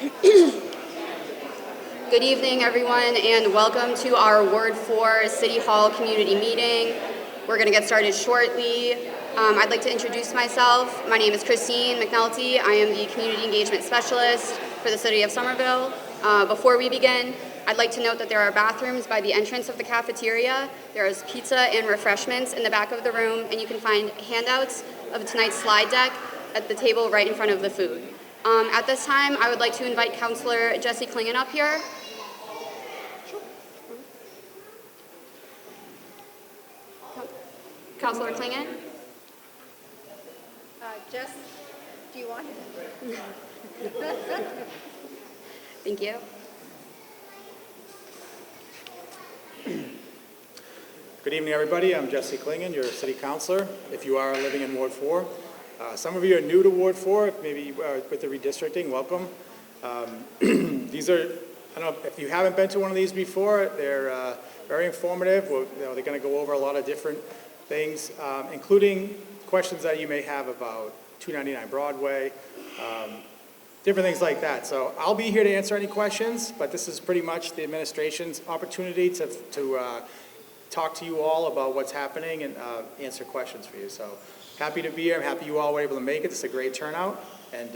Good evening, everyone, and welcome to our Ward 4 City Hall Community Meeting. We're going to get started shortly. I'd like to introduce myself. My name is Christine McNulty. I am the Community Engagement Specialist for the City of Somerville. Before we begin, I'd like to note that there are bathrooms by the entrance of the cafeteria. There is pizza and refreshments in the back of the room, and you can find handouts of tonight's slide deck at the table right in front of the food. At this time, I would like to invite Councilor Jesse Klingon up here. Councilor Klingon? Jess, do you want it? Thank you. Good evening, everybody. I'm Jesse Klingon, your city councilor. If you are living in Ward 4, some of you are new to Ward 4, maybe with the redistricting, welcome. These are, I don't know if you haven't been to one of these before, they're very informative. They're going to go over a lot of different things, including questions that you may have about 299 Broadway, different things like that. So I'll be here to answer any questions, but this is pretty much the administration's opportunity to talk to you all about what's happening and answer questions for you. So happy to be here. I'm happy you all were able to make it. It's a great turnout. And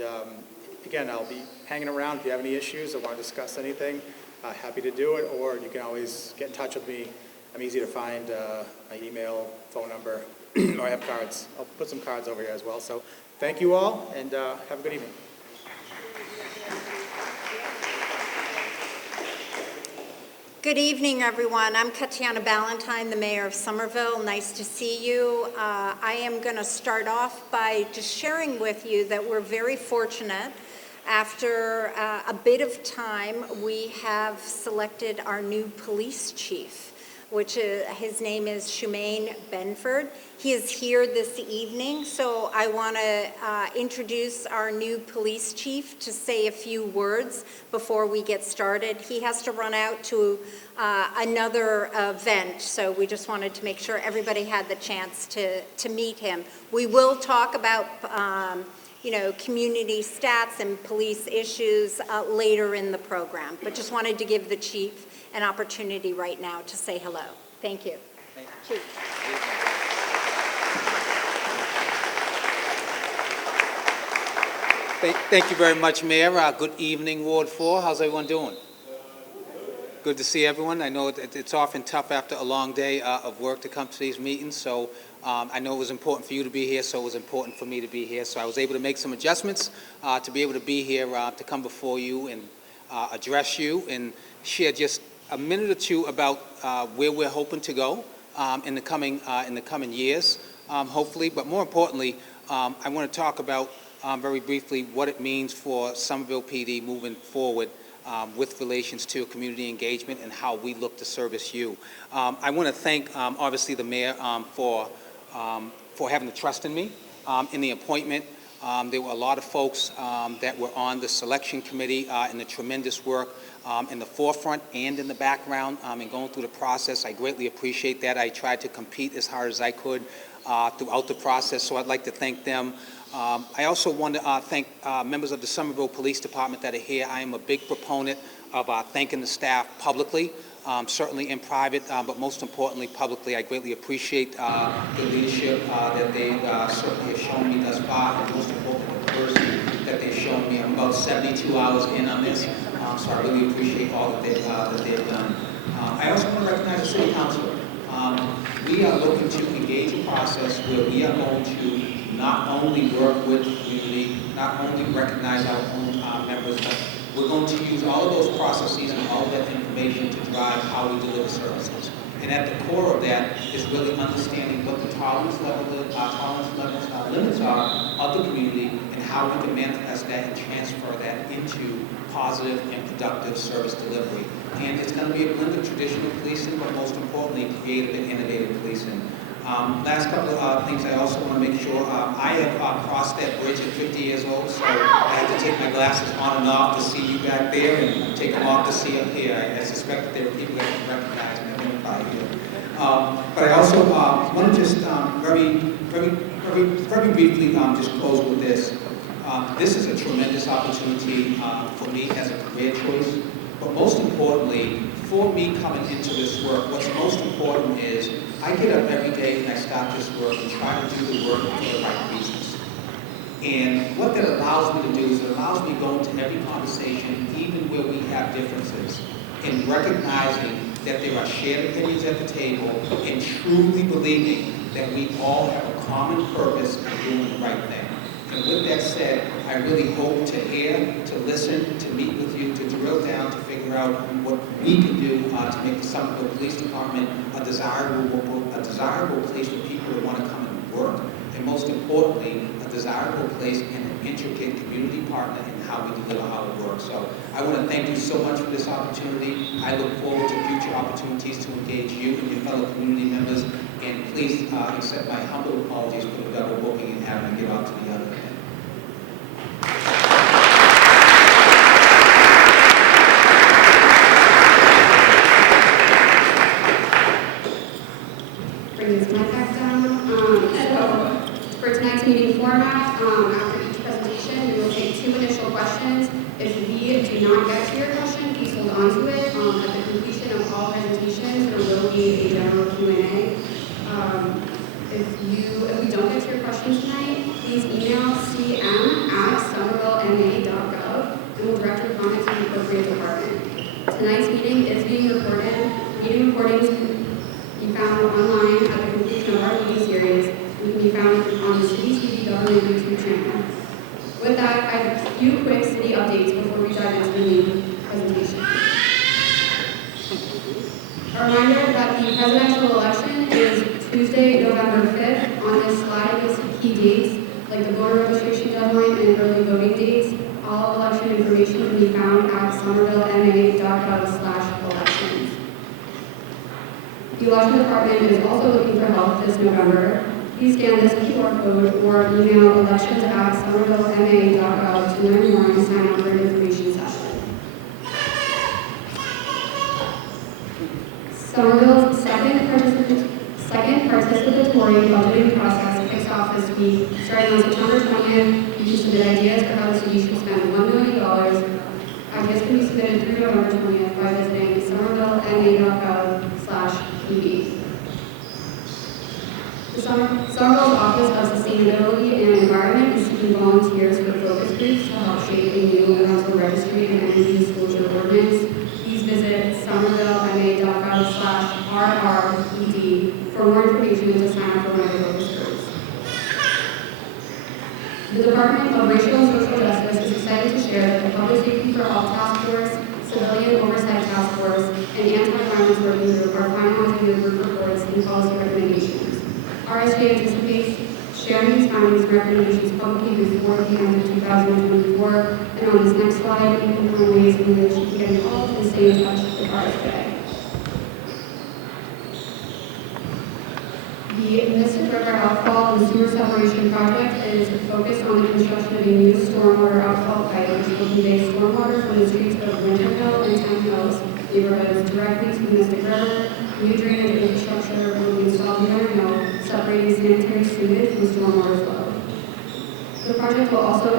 again, I'll be hanging around if you have any issues or want to discuss anything. Happy to do it, or you can always get in touch with me. I'm easy to find, my email, phone number, or I have cards. I'll put some cards over here as well. So thank you all, and have a good evening. Good evening, everyone. I'm Katiana Ballantyne, the mayor of Somerville. Nice to see you. I am going to start off by just sharing with you that we're very fortunate. After a bit of time, we have selected our new police chief, which his name is Shumaine Benford. He is here this evening, so I want to introduce our new police chief to say a few words before we get started. He has to run out to another event, so we just wanted to make sure everybody had the chance to meet him. We will talk about community stats and police issues later in the program, but just wanted to give the chief an opportunity right now to say hello. Thank you. Thank you. Chief. Thank you very much, Mayor. Good evening, Ward 4. How's everyone doing? Good to see everyone. I know it's often tough after a long day of work to come to these meetings, so I know it was important for you to be here, so it was important for me to be here. So I was able to make some adjustments to be able to be here, to come before you and address you and share just a minute or two about where we're hoping to go in the coming years, hopefully. But more importantly, I want to talk about very briefly what it means for Somerville PD moving forward with relations to community engagement and how we look to service you. I want to thank, obviously, the mayor for having the trust in me in the appointment. There were a lot of folks that were on the selection committee and the tremendous work in the forefront and in the background and going through the process. I greatly appreciate that. I tried to compete as hard as I could throughout the process, so I'd like to thank them. I also want to thank members of the Somerville Police Department that are here. I am a big proponent of thanking the staff publicly, certainly in private, but most importantly publicly. I greatly appreciate the leadership that they certainly have shown me thus far, and most importantly the diversity that they've shown me. I'm about 72 hours in on this, so I really appreciate all that they've done. I also want to recognize the City Council. We are looking to engage a process where we are going to not only work with the community, not only recognize our own members, but we're going to use all of those processes and all of that information to drive how we deliver services. And at the core of that is really understanding what the tolerance levels, limits are of the community and how we can manifest that and transfer that into positive and productive service delivery. And it's going to be a blend of traditional policing, but most importantly, creative and innovative policing. Last couple of things I also want to make sure. I have crossed that bridge at 50 years old, so I have to take my glasses on and off to see you back there and take them off to see up here. I suspect that there are people that can recognize and identify here. But I also want to just very briefly just close with this. This is a tremendous opportunity for me as a career choice, but most importantly, for me coming into this work, what's most important is I get up every day and I start this work and try to do the work for the right reasons. And what that allows me to do is it allows me to go into every conversation, even where we have differences, and recognizing that there are shared opinions at the table and truly believing that we all have a common purpose of doing the right thing. And with that said, I really hope to hear, to listen, to meet with you, to drill down, to figure out what we can do to make the Somerville Police Department a desirable place for people that want to come and work, and most importantly, a desirable place and an intricate community partner in how we deliver our work. So I want to thank you so much for this opportunity. I look forward to future opportunities to engage you and your fellow community members. And please accept my humble apologies for the double booking and having to get out to the other end. Bring this mic back down. So for tonight's meeting format, after each presentation, we will take 2 initial questions. If we do not get to your question, please hold on to it. At the completion of all presentations, there will be a general Q&A. If we don't get to your question tonight, please email cm@somervillema.gov and we'll direct your comments to the appropriate department. Tonight's meeting is being recorded. Meeting recordings can be found online at the completion of our meeting series and can be found on the City TV Government YouTube channel. With that, I have a few quick city updates before we dive into the main presentation. A reminder that the presidential election is Tuesday, November 5th. On this slide, you'll see key dates, like the voter registration deadline and early voting dates. All election information can be found at somervillema.gov/elections. The election department is also looking for help this November. Please scan this QR code or email elections@somervillema.gov to learn more and sign up for an information session. Somerville's second participatory budgeting process kicks off this week. Starting on September 20th, you can submit ideas for how the city should spend $1 million. Ideas can be submitted through November 20th by visiting somervillema.gov/pb. The Somerville's Office of Sustainability and Environment is seeking volunteers for focus groups to help shape a new environmental registry and energy disclosure ordinance. Please visit somervillema.gov/rrpd for more information and to sign up for one of the focus groups. The Department of Racial and Social Justice is excited to share that the Public Safety for All Task Force, Civilian Oversight Task Force, and Anti-Violence Working Group are finalizing their group reports and policy recommendations. RSJ anticipates sharing these findings and recommendations publicly before the end of 2024. And on this next slide, you can find ways in which you can get involved and stay in touch with RSJ. The Mystic River Outfall and Sewer Separation Project is focused on the construction of a new stormwater outfall pipe which will convey stormwater from the streets of Winterville and Town Hills neighborhoods directly to the Mystic River. New drainage infrastructure will be installed in Winter Hill, separating sanitary sewage from stormwater flow. The project will also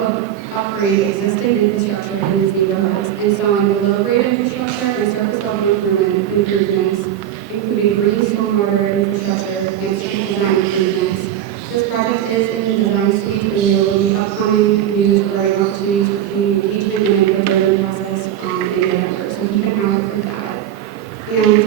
upgrade existing infrastructure in these neighborhoods, installing below-grade infrastructure and surface level improvements, including green stormwater infrastructure and street design improvements. This project is in the design stage and there will be upcoming news regarding opportunities for community engagement and the building process in November. So keep an eye out for that. And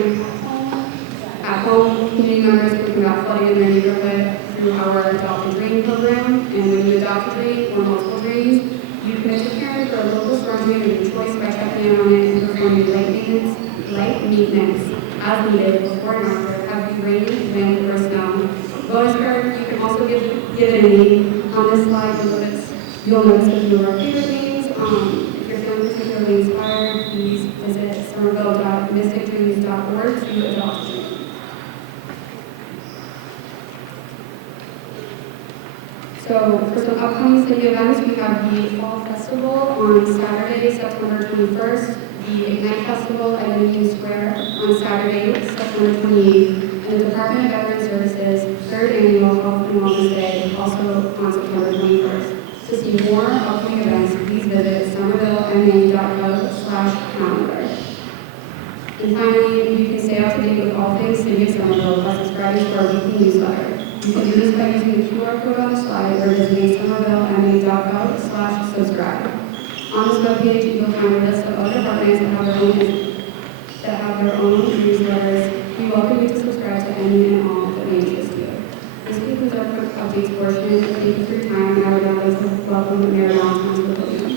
at home, community members can combat flooding in their neighborhood through our Adopt a Drain program. And when you adopt a drain or multiple drains, you commit to caring for a local storm drain of your choice by checking in on it and performing light maintenance as needed before and after heavy rain, wind, or snow. Bonus card, you can also give it a name. On this slide, you'll notice a few of our favorite names. If you're feeling particularly inspired, please visit somerville.mysticdreams.org to adopt a dream. So for some upcoming city events, we have the Fall Festival on Saturday, September 21st, the Ignite Festival at Union Square on Saturday, September 28th, and the Department of Veteran Services 3rd Annual Health and Wellness Day also on September 21st. To see more upcoming events, please visit somervillema.gov/calendar. And finally, you can stay up to date with all things City of Somerville by subscribing to our weekly newsletter. You can do this by using the QR code on the slide or visiting somervillema.gov/subscribe. On this webpage, you will find a list of other departments that have their own newsletters. We welcome you to subscribe to any and all that may interest you. This concludes our quick updates portion. Thank you for your time, and I would now like to welcome Mayor Valentine to the podium.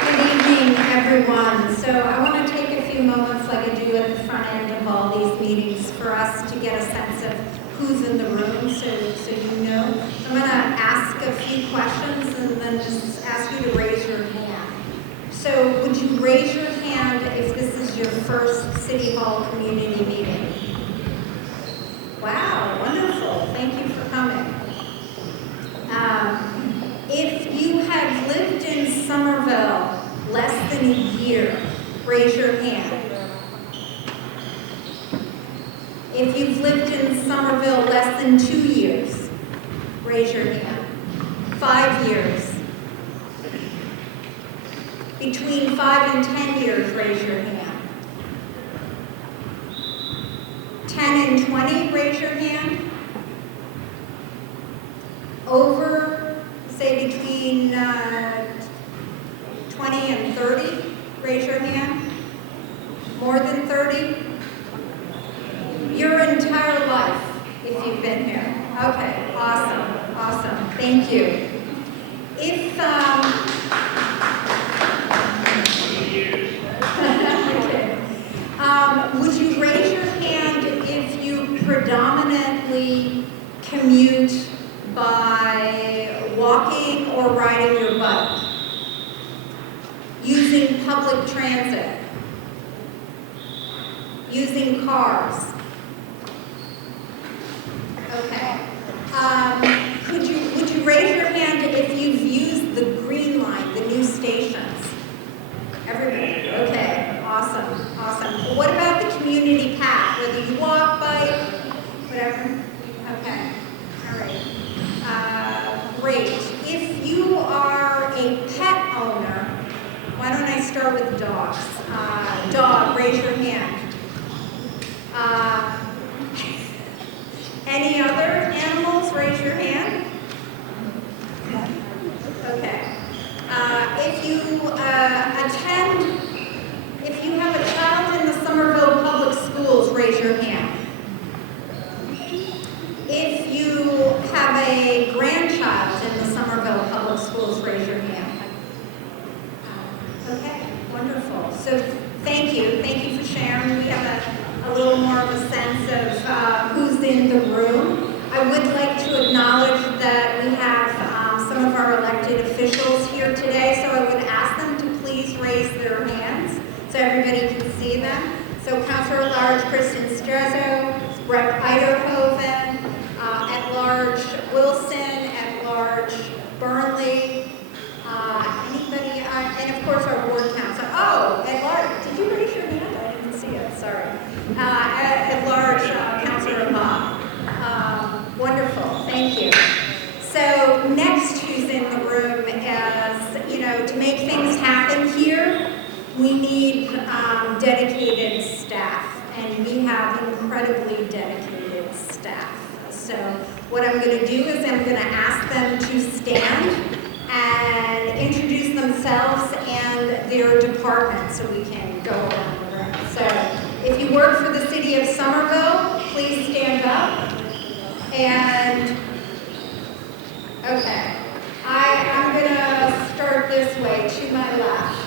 Good evening, everyone. So I want to take a few moments, like I do at the front end of all these meetings, for us to get a sense of who's in the room, so you know. I'm going to ask a few questions and then just ask you to raise your hand. So would you raise your hand if this is your first City Hall community meeting? Wow, wonderful. Thank you for coming. If you have lived in Somerville less than a year, raise your hand. If you've lived in Somerville less than 2 years, raise your hand. 5 years. Between 5 and 10 years, raise your hand. 10 and 20, raise your hand. Over, say between 20 and 30, raise your hand. More than 30? Your entire life, if you've been here. Okay, awesome, awesome. Thank you. If, would you raise your hand if you predominantly commute by walking or riding your bike? Using public transit? Using cars? Okay. Would you raise your hand if you've used the Green Line, the new stations? Everybody? Okay. Awesome. Awesome. What about the community path? Whether you walk, bike, whatever? Okay. All right. Great. If you are a pet owner, why don't I start with dogs? Dog, raise your hand. Any other animals? Raise your hand. Okay. If you have a child in the Somerville Public Schools, raise your hand. If you have a grandchild in the Somerville Public Schools, raise your hand. Okay, wonderful. So thank you for sharing. We have a little more of a sense of who's in the room. I would like to acknowledge that we have some of our elected officials here today, so I would ask them to please raise their hands so everybody can see them. So Councilor at Large Kristen Strezzo, Rep. Eiderhoven, at Large Wilson, at Large Burnley, anybody, and of course our ward council. Oh, at Large, did you raise your hand? I didn't see it, sorry. At Large, Councilor Bob. Wonderful, thank you. So next who's in the room is, to make things happen here, we need dedicated staff, and we have incredibly dedicated staff. So what I'm going to do is I'm going to ask them to stand and introduce themselves and their department so we can go around the room. So if you work for the City of Somerville, please stand up. And, okay, I'm going to start this way, to my left.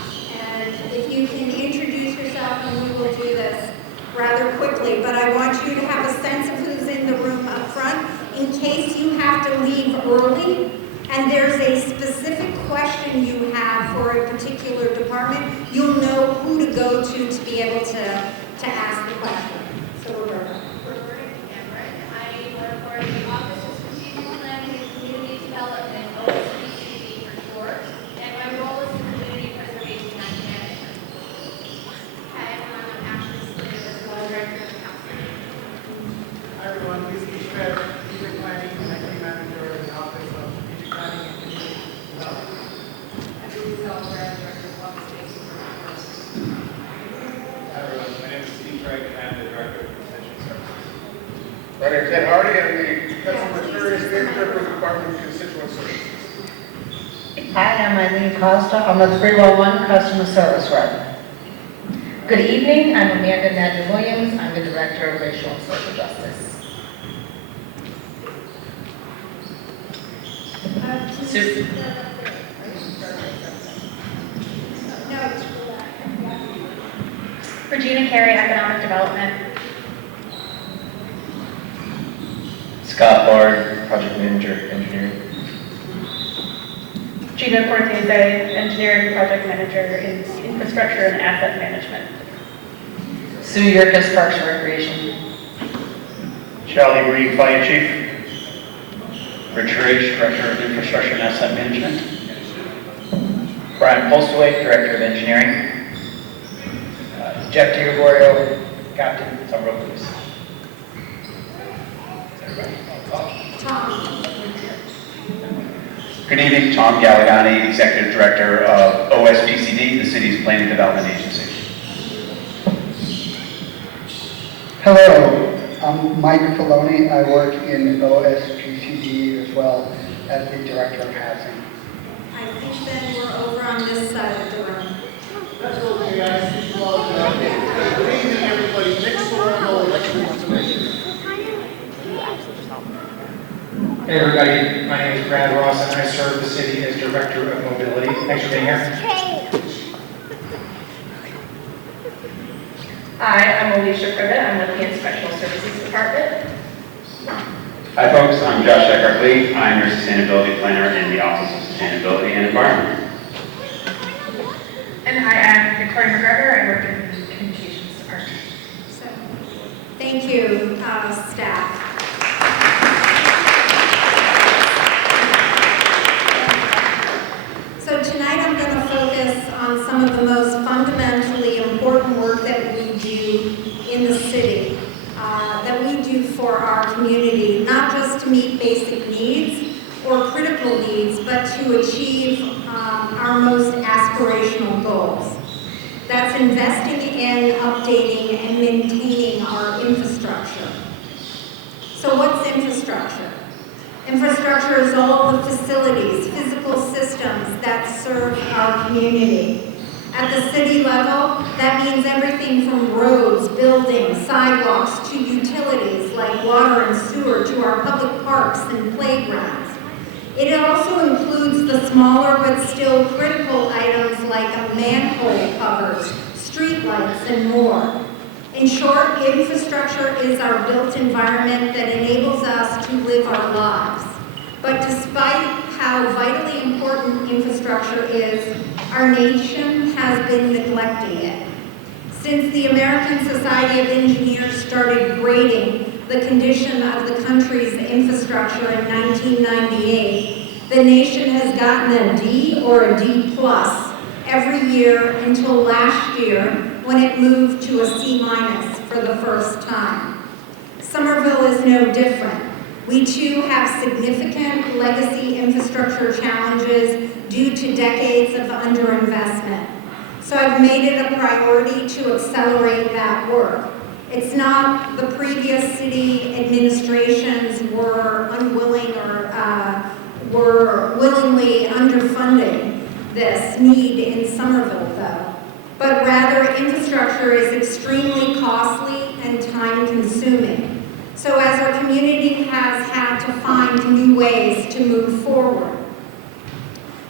And if you can introduce yourself, and we will do this rather quickly, but I want you to have a sense of who's in the room up front in case you have to leave early and there's a specific question you have for a particular department, you'll know who to go to be able to ask the question. So Roberta. I work for the Office of Strategic Planning and Community Development, OSBCD for short, and my role is in community preservation and management. Hi, everyone, I'm Ashley Slater, Director of the Council. Hi everyone, please be sure Department of Constituent Services. Hi, I'm Eileen Costa. I'm the 311 Customer Service Rep. Good evening. I'm Amanda Nadler-Williams. I'm the Director of Racial and Social Justice. Regina Carey, Economic Development. Scott Bard, Project Manager, Engineering. Gina Cortese, Engineering Project Manager in Infrastructure and Asset Management. Sue Yerkes, Parks and Recreation. Charlie Reed, Fire Chief. Richard H., Director of Infrastructure and Asset Management. Brian Postaway, Director of Engineering. Jeff DiGregorio, Captain, Somerville Police. Tom. Good evening, Tom Galligani, Executive Director of OSPCD, the city's Planning Development Agency. Hello, I'm Mike Filoni. I work in OSPCD as well as the Director of Housing. I think then we're over on this side of the room. That's okay, guys. Good evening, everybody. Nick Sorrell, Electrical Information. Hey everybody, my name is Brad Ross and I serve the city as Director of Mobility. Thanks for being here. Hi, I'm Alicia Privet. I'm with the Inspectional Services Department. Hi folks, I'm Josh Eckhart-Lee. I'm your Sustainability Planner in the Office of Sustainability and Environment. And hi, I'm Victoria McGregor. I work in the Communications Department. So, thank you, staff. So tonight I'm going to focus on some of the most fundamentally important work that we do in the city, that we do for our community, not just to meet basic needs or critical needs, but to achieve our most aspirational goals. That's investing in, updating, and maintaining our infrastructure. So what's infrastructure? Infrastructure is all the facilities, physical systems that serve our community. At the city level, that means everything from roads, buildings, sidewalks, to utilities like water and sewer, to our public parks and playgrounds. It also includes the smaller but still critical items like manhole covers, streetlights, and more. In short, infrastructure is our built environment that enables us to live our lives. But despite how vitally important infrastructure is, our nation has been neglecting it. Since the American Society of Engineers started grading the condition of the country's infrastructure in 1998, the nation has gotten a D or a D plus every year until last year when it moved to a C minus for the first time. Somerville is no different. We too have significant legacy infrastructure challenges due to decades of underinvestment. So I've made it a priority to accelerate that work. It's not the previous city administrations were unwilling or were willingly underfunding this need in Somerville, though, but rather infrastructure is extremely costly and time-consuming. So as our community has had to find new ways to move forward.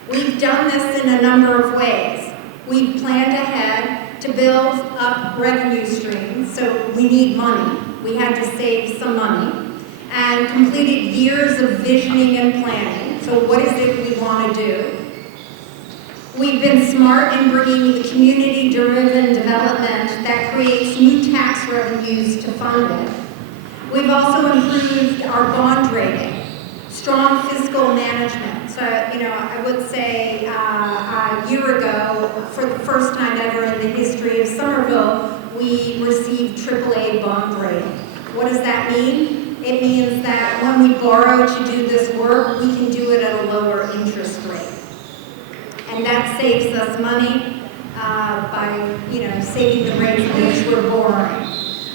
We've done this in a number of ways. We've planned ahead to build up revenue streams, so we need money. We had to save some money, and completed years of visioning and planning. So what is it we want to do? We've been smart in bringing the community-driven development that creates new tax revenues to fund it. We've also improved our bond rating, strong fiscal management. So, I would say a year ago, for the first time ever in the history of Somerville, we received AAA bond rating. What does that mean? It means that when we borrow to do this work, we can do it at a lower interest rate. And that saves us money by, saving the rates at which we're borrowing.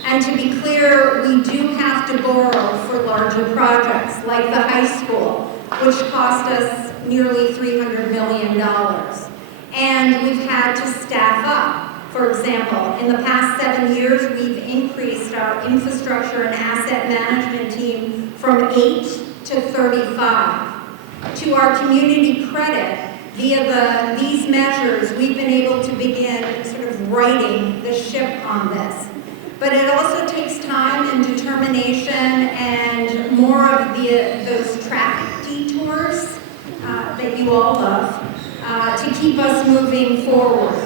And to be clear, we do have to borrow for larger projects like the high school which cost us nearly $300 million. And we've had to staff up. For example, in the past 7 years, we've increased our infrastructure and asset management team from 8 to 35. To our community credit, via these measures, we've been able to begin sort of righting the ship on this. But it also takes time and determination and more of those traffic detours that you all love to keep us moving forward.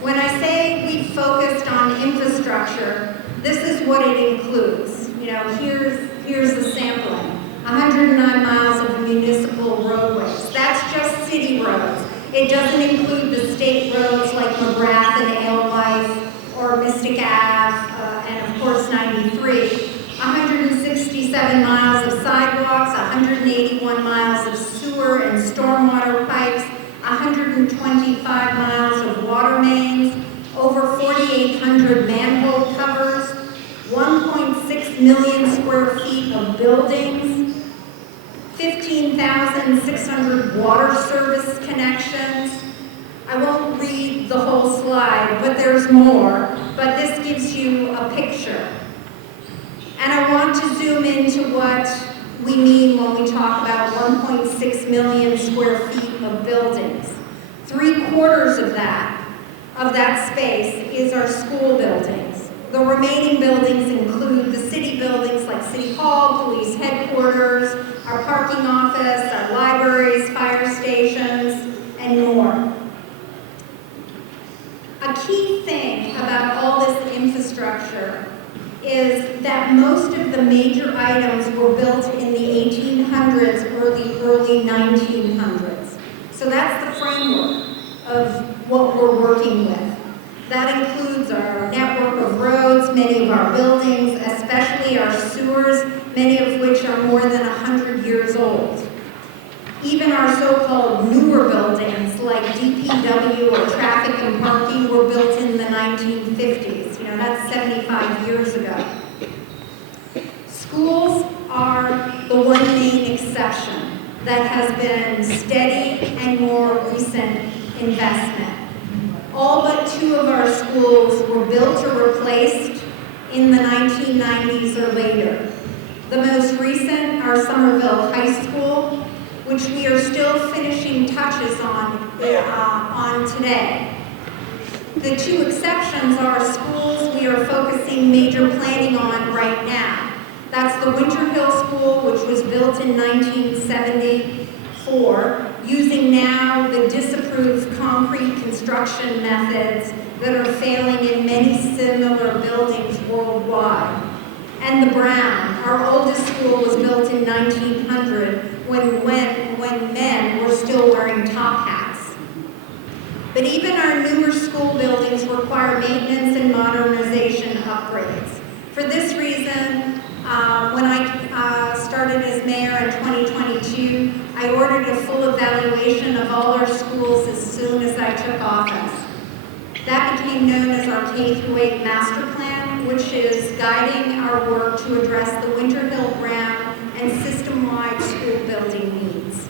When I say we focused on infrastructure, this is what it includes. You know, here's the sampling. 109 miles of municipal roadways. That's just city roads. It doesn't include the state roads like McGrath and Alewife or Mystic Ave, and of course 93. 167 miles of sidewalks, 181 miles of sewer and stormwater pipes, 125 miles of water mains, over 4,800 manhole covers, 1.6 million square feet of buildings, 15,600 water service connections. I won't read the whole slide, but there's more, but this gives you a picture. And I want to zoom into what we mean when we talk about 1.6 million square feet of buildings. 3/4 of that space is our school buildings. The remaining buildings include the city buildings like City Hall, police headquarters, our parking office, our libraries, fire stations, and more. A key thing about all this infrastructure is that most of the major items were built in the 1800s or the early 1900s. So that's the framework of what we're working with. That includes our network of roads, many of our buildings, especially our sewers, many of which are more than 100 years old. Even our so-called newer buildings like DPW or traffic and parking were built in the 1950s. You know, that's 75 years ago. Schools are the one main exception that has been steady and more recent investment. All but 2 of our schools were built or replaced in the 1990s or later. The most recent are Somerville High School, which we are still finishing touches on today. The 2 exceptions are schools we are focusing major planning on right now. That's the Winter Hill School, which was built in 1974, using now the disapproved concrete construction methods that are failing in many similar buildings worldwide. And the Brown, our oldest school, was built in 1900 when men were still wearing top hats. But even our newer school buildings require maintenance and modernization upgrades. For this reason, when I started as mayor in 2022, I ordered a full evaluation of all our schools as soon as I took office. That became known as our K-8 master plan, which is guiding our work to address the Winter Hill, Brown, and system-wide school building needs.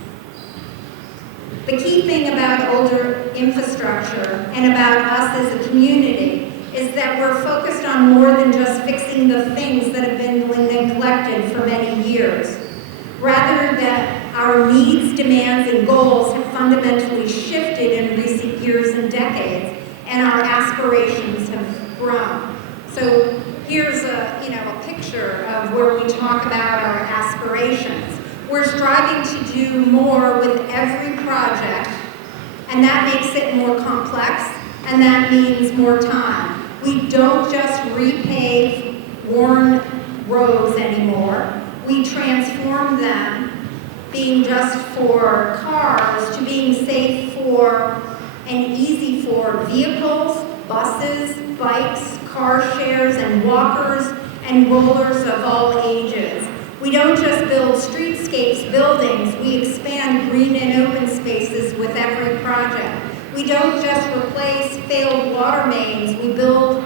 The key thing about older infrastructure and about us as a community is that we're focused on more than just fixing the things that have been neglected for many years. Rather, that our needs, demands, and goals have fundamentally shifted in recent years and decades, and our aspirations have grown. So here's a picture of where we talk about our aspirations. We're striving to do more with every project, and that makes it more complex, and that means more time. We don't just repave worn roads anymore. We transform them, being just for cars, to being safe for and easy for vehicles, buses, bikes, car shares, and walkers, and rollers of all ages. We don't just build streetscapes buildings, we expand green and open spaces with every project. We don't just replace failed water mains, we build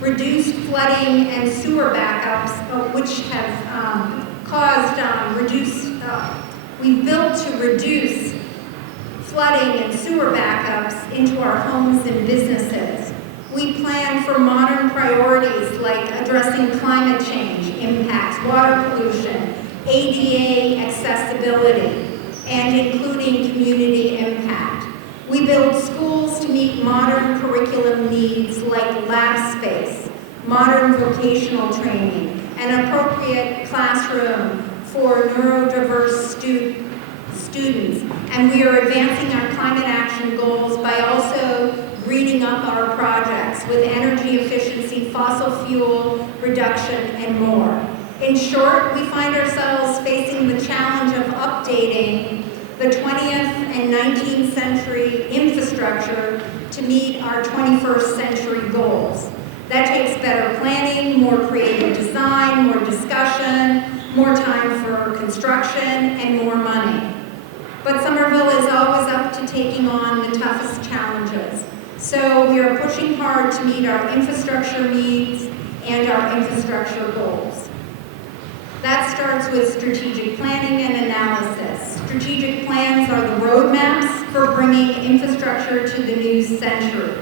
reduced flooding and sewer backups, which have caused We've built to reduce flooding and sewer backups into our homes and businesses. We plan for modern priorities like addressing climate change impacts, water pollution, ADA accessibility, and including community impact. We build schools to meet modern curriculum needs like lab space, modern vocational training, an appropriate classroom for neurodiverse students. And we are advancing our climate action goals by also greening up our projects with energy efficiency, fossil fuel reduction, and more. In short, we find ourselves facing the challenge of updating the 20th and 19th century infrastructure to meet our 21st century goals. That takes better planning, more creative design, more discussion, more time for construction, and more money. But Somerville is always up to taking on the toughest challenges. So we are pushing hard to meet our infrastructure needs and our infrastructure goals. That starts with strategic planning and analysis. Strategic plans are the roadmaps for bringing infrastructure to the new century.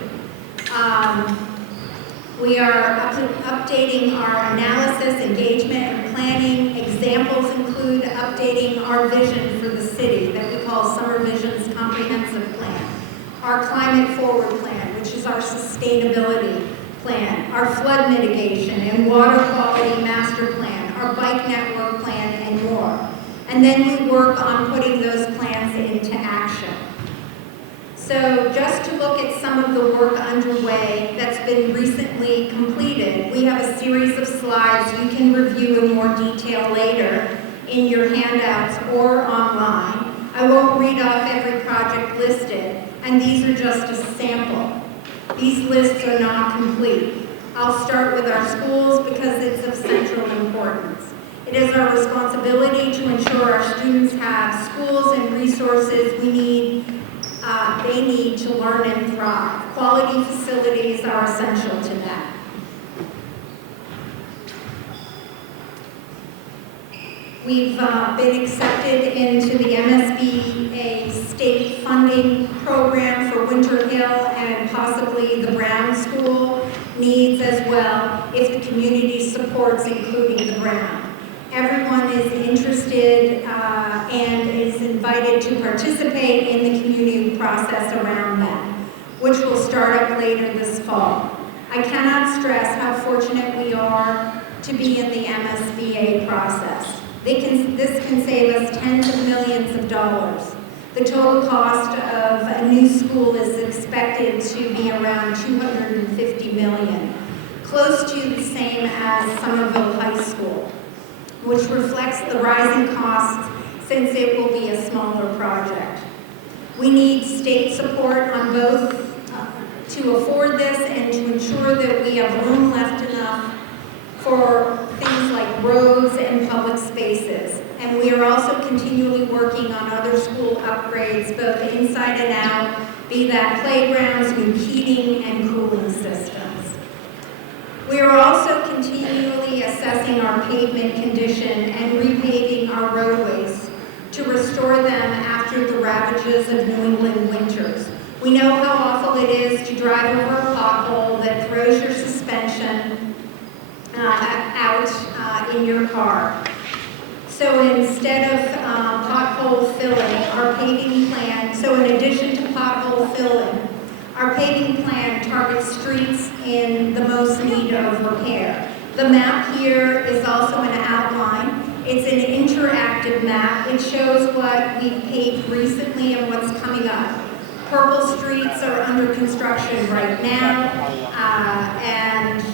We are updating our analysis, engagement, and planning. Examples include updating our vision for the city that we call Summer Vision's Comprehensive Plan, our Climate Forward Plan, which is our sustainability plan, our flood mitigation and water quality master plan, our bike network plan, and more. And then we work on putting those plans into action. So just to look at some of the work underway that's been recently completed, we have a series of slides you can review in more detail later in your handouts or online. I won't read off every project listed, and these are just a sample. These lists are not complete. I'll start with our schools because it's of central importance. It is our responsibility to ensure our students have schools and resources they need to learn and thrive. Quality facilities are essential to that. We've been accepted into the MSBA state funding program for Winter Hill and possibly the Brown School needs as well if the community supports including the Brown. Everyone is interested and is invited to participate in the community process around that, which will start up later this fall. I cannot stress how fortunate we are to be in the MSBA process. This can save us tens of millions of dollars. The total cost of a new school is expected to be around $250 million, close to the same as Somerville High School, which reflects the rising costs since it will be a smaller project. We need state support on both to afford this and to ensure that we have room left enough for things like roads and public spaces. And we are also continually working on other school upgrades, both inside and out, be that playgrounds, new heating and cooling systems. We are also continually assessing our pavement condition and repaving our roadways to restore them after the ravages of New England winters. We know how awful it is to drive over a pothole that throws your suspension out in your car. So instead of pothole filling, our paving plan, so in addition to pothole filling, our paving plan targets streets in the most need of repair. The map here is also an outline. It's an interactive map. It shows what we've paved recently and what's coming up. Purple streets are under construction right now, and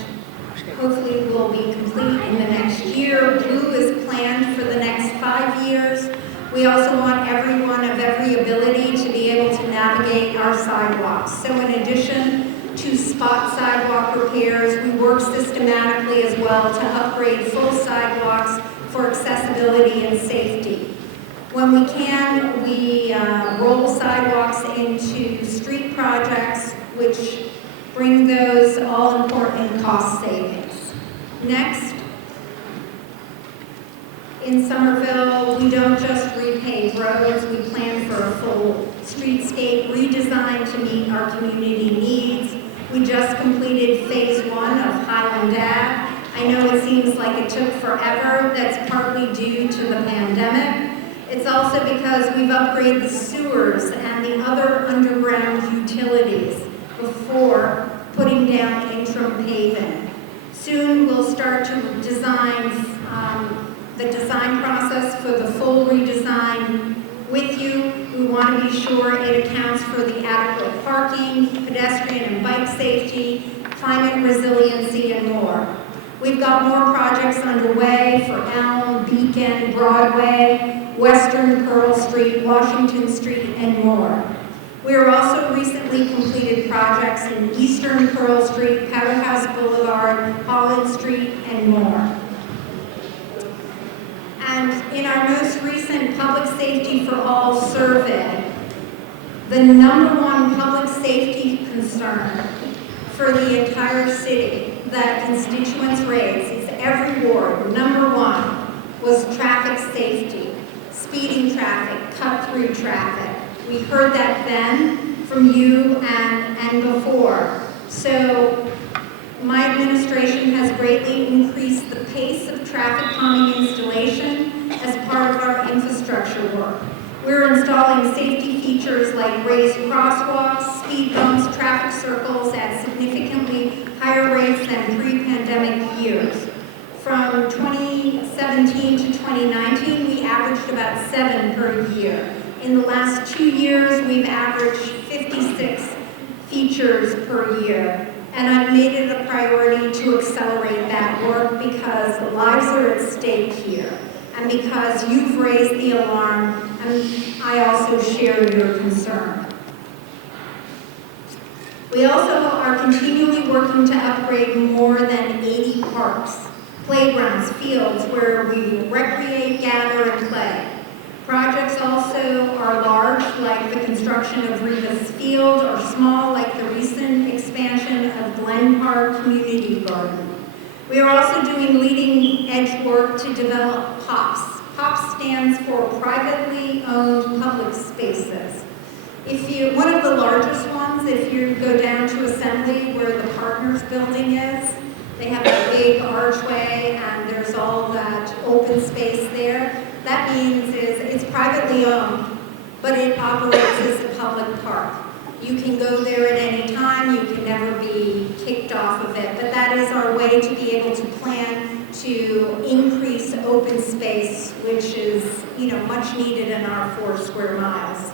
hopefully will be complete in the next year. Blue is planned for the next 5 years. We also want everyone of every ability to be able to navigate our sidewalks. So in addition to spot sidewalk repairs, we work systematically as well to upgrade full sidewalks for accessibility and safety. When we can, we roll sidewalks into street projects, which bring those all-important cost savings. Next, in Somerville, we don't just repave roads. We plan for a full streetscape redesign to meet our community needs. We just completed phase 1 of Highland Ave. I know it seems like it took forever. That's partly due to the pandemic. It's also because we've upgraded the sewers and the other underground utilities before putting down interim paving. Soon we'll start to design the design process for the full redesign with you. We want to be sure it accounts for the adequate parking, pedestrian and bike safety, climate resiliency, and more. We've got more projects underway for Elm, Beacon, Broadway, Western Pearl Street, Washington Street, and more. We are also recently completed projects in Eastern Pearl Street, Powderhouse Boulevard, Holland Street, and more. And in our most recent Public Safety for All survey, the #1 public safety concern for the entire city that constituents raised is every ward, #1 was traffic safety, speeding traffic, cut-through traffic. We heard that then from you and before. So my administration has greatly increased the pace of traffic calming installation as part of our infrastructure work. We're installing safety features like raised crosswalks, speed bumps, traffic circles at significantly higher rates than pre-pandemic years. From 2017 to 2019, we averaged about 7 per year. In the last 2 years, we've averaged 56 features per year. And I've made it a priority to accelerate that work because lives are at stake here. And because you've raised the alarm, and I also share your concern. We also are continually working to upgrade more than 80 parks, playgrounds, fields where we recreate, gather, and play. Projects also are large, like the construction of Rivas Field, or small, like the recent expansion of Glen Park Community Garden. We are also doing leading edge work to develop POPs. POPs stands for Privately Owned Public Spaces. One of the largest ones, if you go down to Assembly where the Partners building is, they have a big archway and there's all that open space there. That means it's privately owned, but it operates as a public park. You can go there at any time, you can never be kicked off of it, but that is our way to be able to plan to increase open space, which is, much needed in our 4 square miles.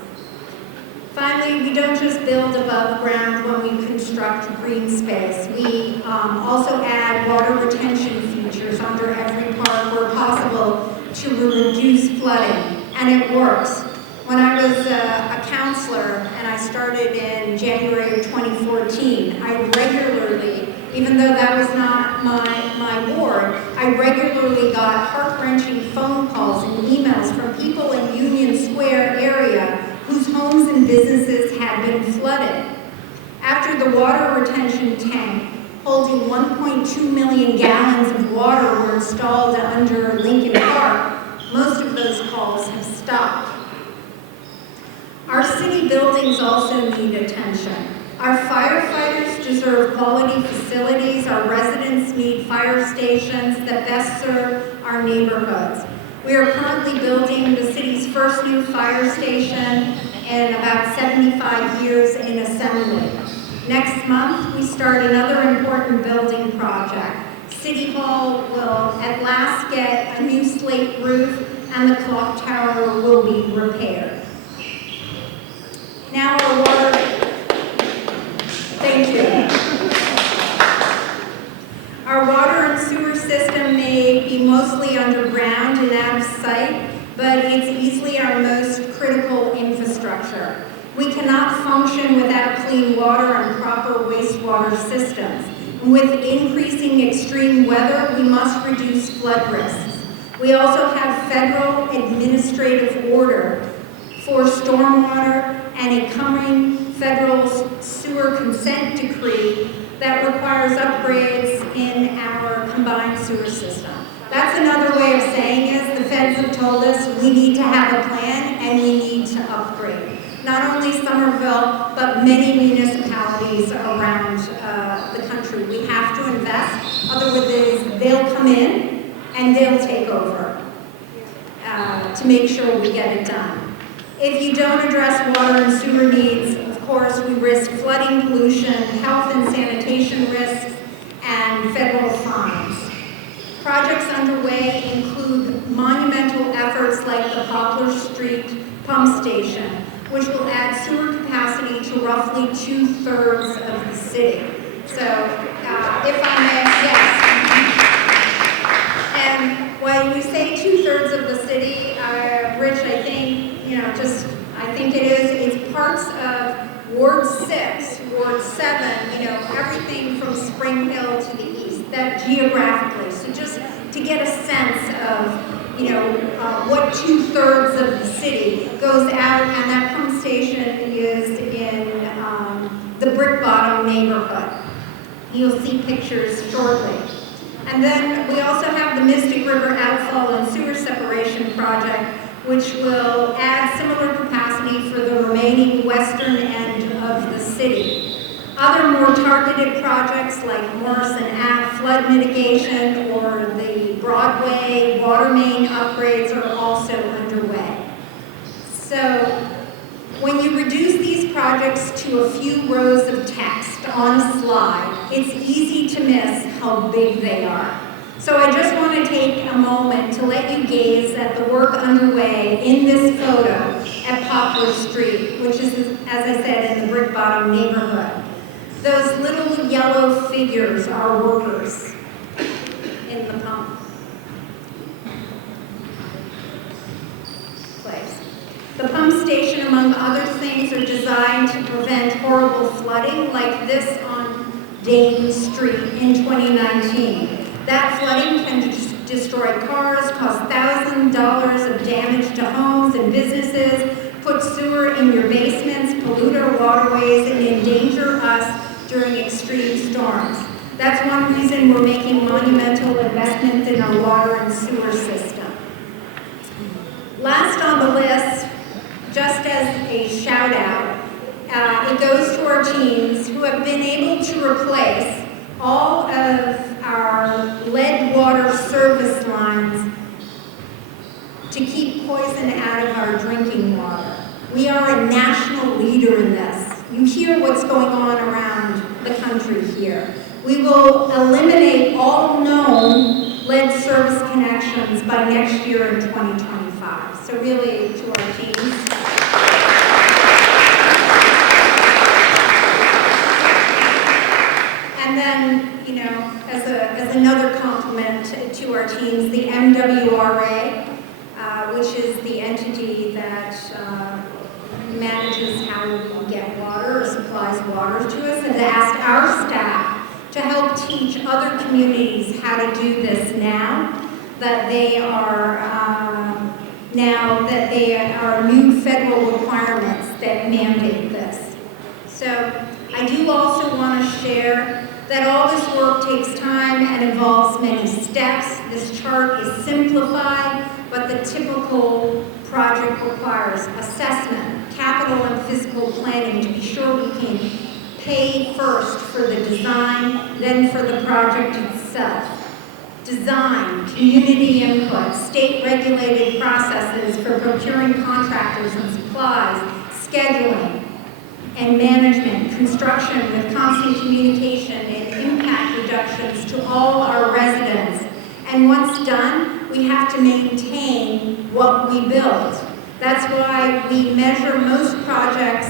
Finally, we don't just build above ground when we construct green space. We also add water retention features under every park where possible to reduce flooding, and it works. When I was a counselor and I started in January of 2014, I regularly, even though that was not my ward, I regularly got heart-wrenching phone calls and emails from people in Union Square area whose homes and businesses had been flooded. After the water retention tank holding 1.2 million gallons of water were installed under Lincoln Park, most of those calls have stopped. Our city buildings also need attention. Our firefighters deserve quality facilities. Our residents need fire stations that best serve our neighborhoods. We are currently building the city's first new fire station in about 75 years in Assembly. Next month, we start another important building project. City Hall will at last get a new slate roof and the clock tower will be repaired. Now our water, thank you. Our water and sewer system may be mostly underground and out of sight, but it's easily our most critical infrastructure. We cannot function without clean water and proper wastewater systems. With increasing extreme weather, we must reduce flood risks. We also have federal administrative order for stormwater and a coming federal sewer consent decree that requires upgrades in our combined sewer system. That's another way of saying is the feds have told us we need to have a plan and we only Somerville, but many municipalities around the country. We have to invest, otherwise they'll come in and they'll take over to make sure we get it done. If you don't address water and sewer needs, of course, we risk flooding, pollution, health and sanitation risks, and federal fines. Projects underway include monumental efforts like the Poplar Street Pump Station, which will add sewer capacity to roughly 2/3 of the city. So, if I may, yes. And when you say 2/3 of the city, Rich, I think, I think it is, it's parts of Ward 6, Ward 7, everything from Spring Hill to the east, that geographically. So just to get a sense of, what 2/3 of the city goes out, and that pump station is in the Brick Bottom neighborhood. You'll see pictures shortly. And then we also have the Mystic River Outfall and Sewer Separation Project, which will add similar capacity for the remaining western end of the city. Other more targeted projects like Morrison Ave flood mitigation or the Broadway water main upgrades are also underway. So when you reduce these projects to a few rows of text on a slide, it's easy to miss how big they are. So I just want to take a moment to let you gaze at the work underway in this photo at Poplar Street, which is, as I said, in the Brick Bottom neighborhood. Those little yellow figures are workers in the pump place. The pump station, among other things, are designed to prevent horrible flooding like this on Dane Street in 2019. That flooding can destroy cars, cause $1,000s of damage to homes and businesses, put sewer in your basements, pollute our waterways, and endanger us during extreme storms. That's one reason we're making monumental investments in our water and sewer system. Last on the list, just as a shout out, it goes to our teams who have been able to replace all of our lead water service lines to keep poison out of our drinking water. We are a national leader in this. You hear what's going on around the country here. We will eliminate all known lead service connections by next year in 2025. So really, to our teams. And then, as another compliment to our teams, the MWRA, which is the entity that manages how we get water or supplies water to us, has asked our staff to help teach other communities how to do this now that there are new federal requirements that mandate this. So I do also want to share that all this work takes time and involves many steps. This chart is simplified, but the typical project requires assessment, capital and physical planning to be sure we can pay first for the design, then for the project itself. Design, community input, state-regulated processes for procuring contractors and supplies, scheduling and management, construction with constant communication and impact reductions to all our residents. And once done, we have to maintain what we build. That's why we measure most projects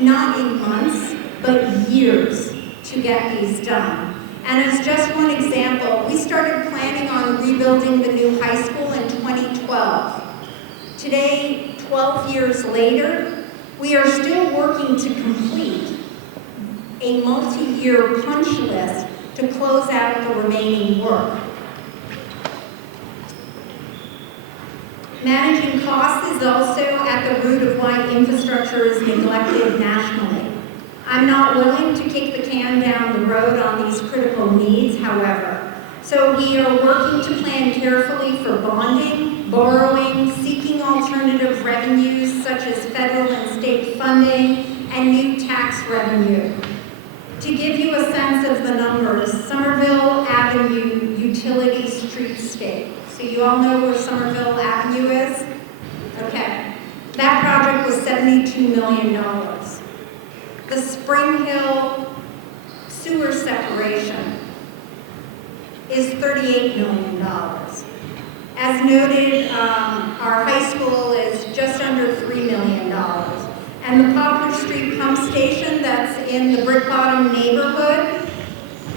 not in months, but years to get these done. And as just one example, we started planning on rebuilding the new high school in 2012. Today, 12 years later, we are still working to complete a multi-year punch list to close out the remaining work. Managing costs is also at the root of why infrastructure is neglected nationally. I'm not willing to kick the can down the road on these critical needs, however. So we are working to plan carefully for bonding, borrowing, seeking alternative revenues such as federal $72 million. The Spring Hill sewer separation is $38 million. As noted, our high school is just under $3 million. And the Poplar Street pump station that's in the Brick Bottom neighborhood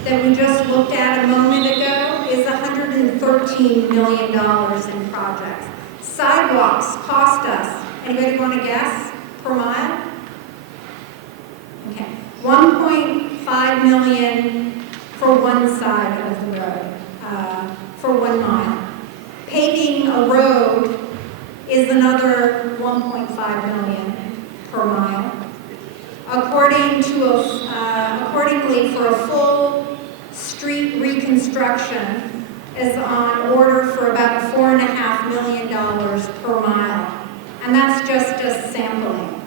that we just looked at a moment ago is $113 million in projects. Sidewalks cost us, anybody want to guess, per mile? Okay, $1.5 million for one side of the road, for 1 mile. Paving a road is another $1.5 million per mile. Accordingly, for a full street reconstruction is on order for about $4.5 million per mile. And that's just a sampling.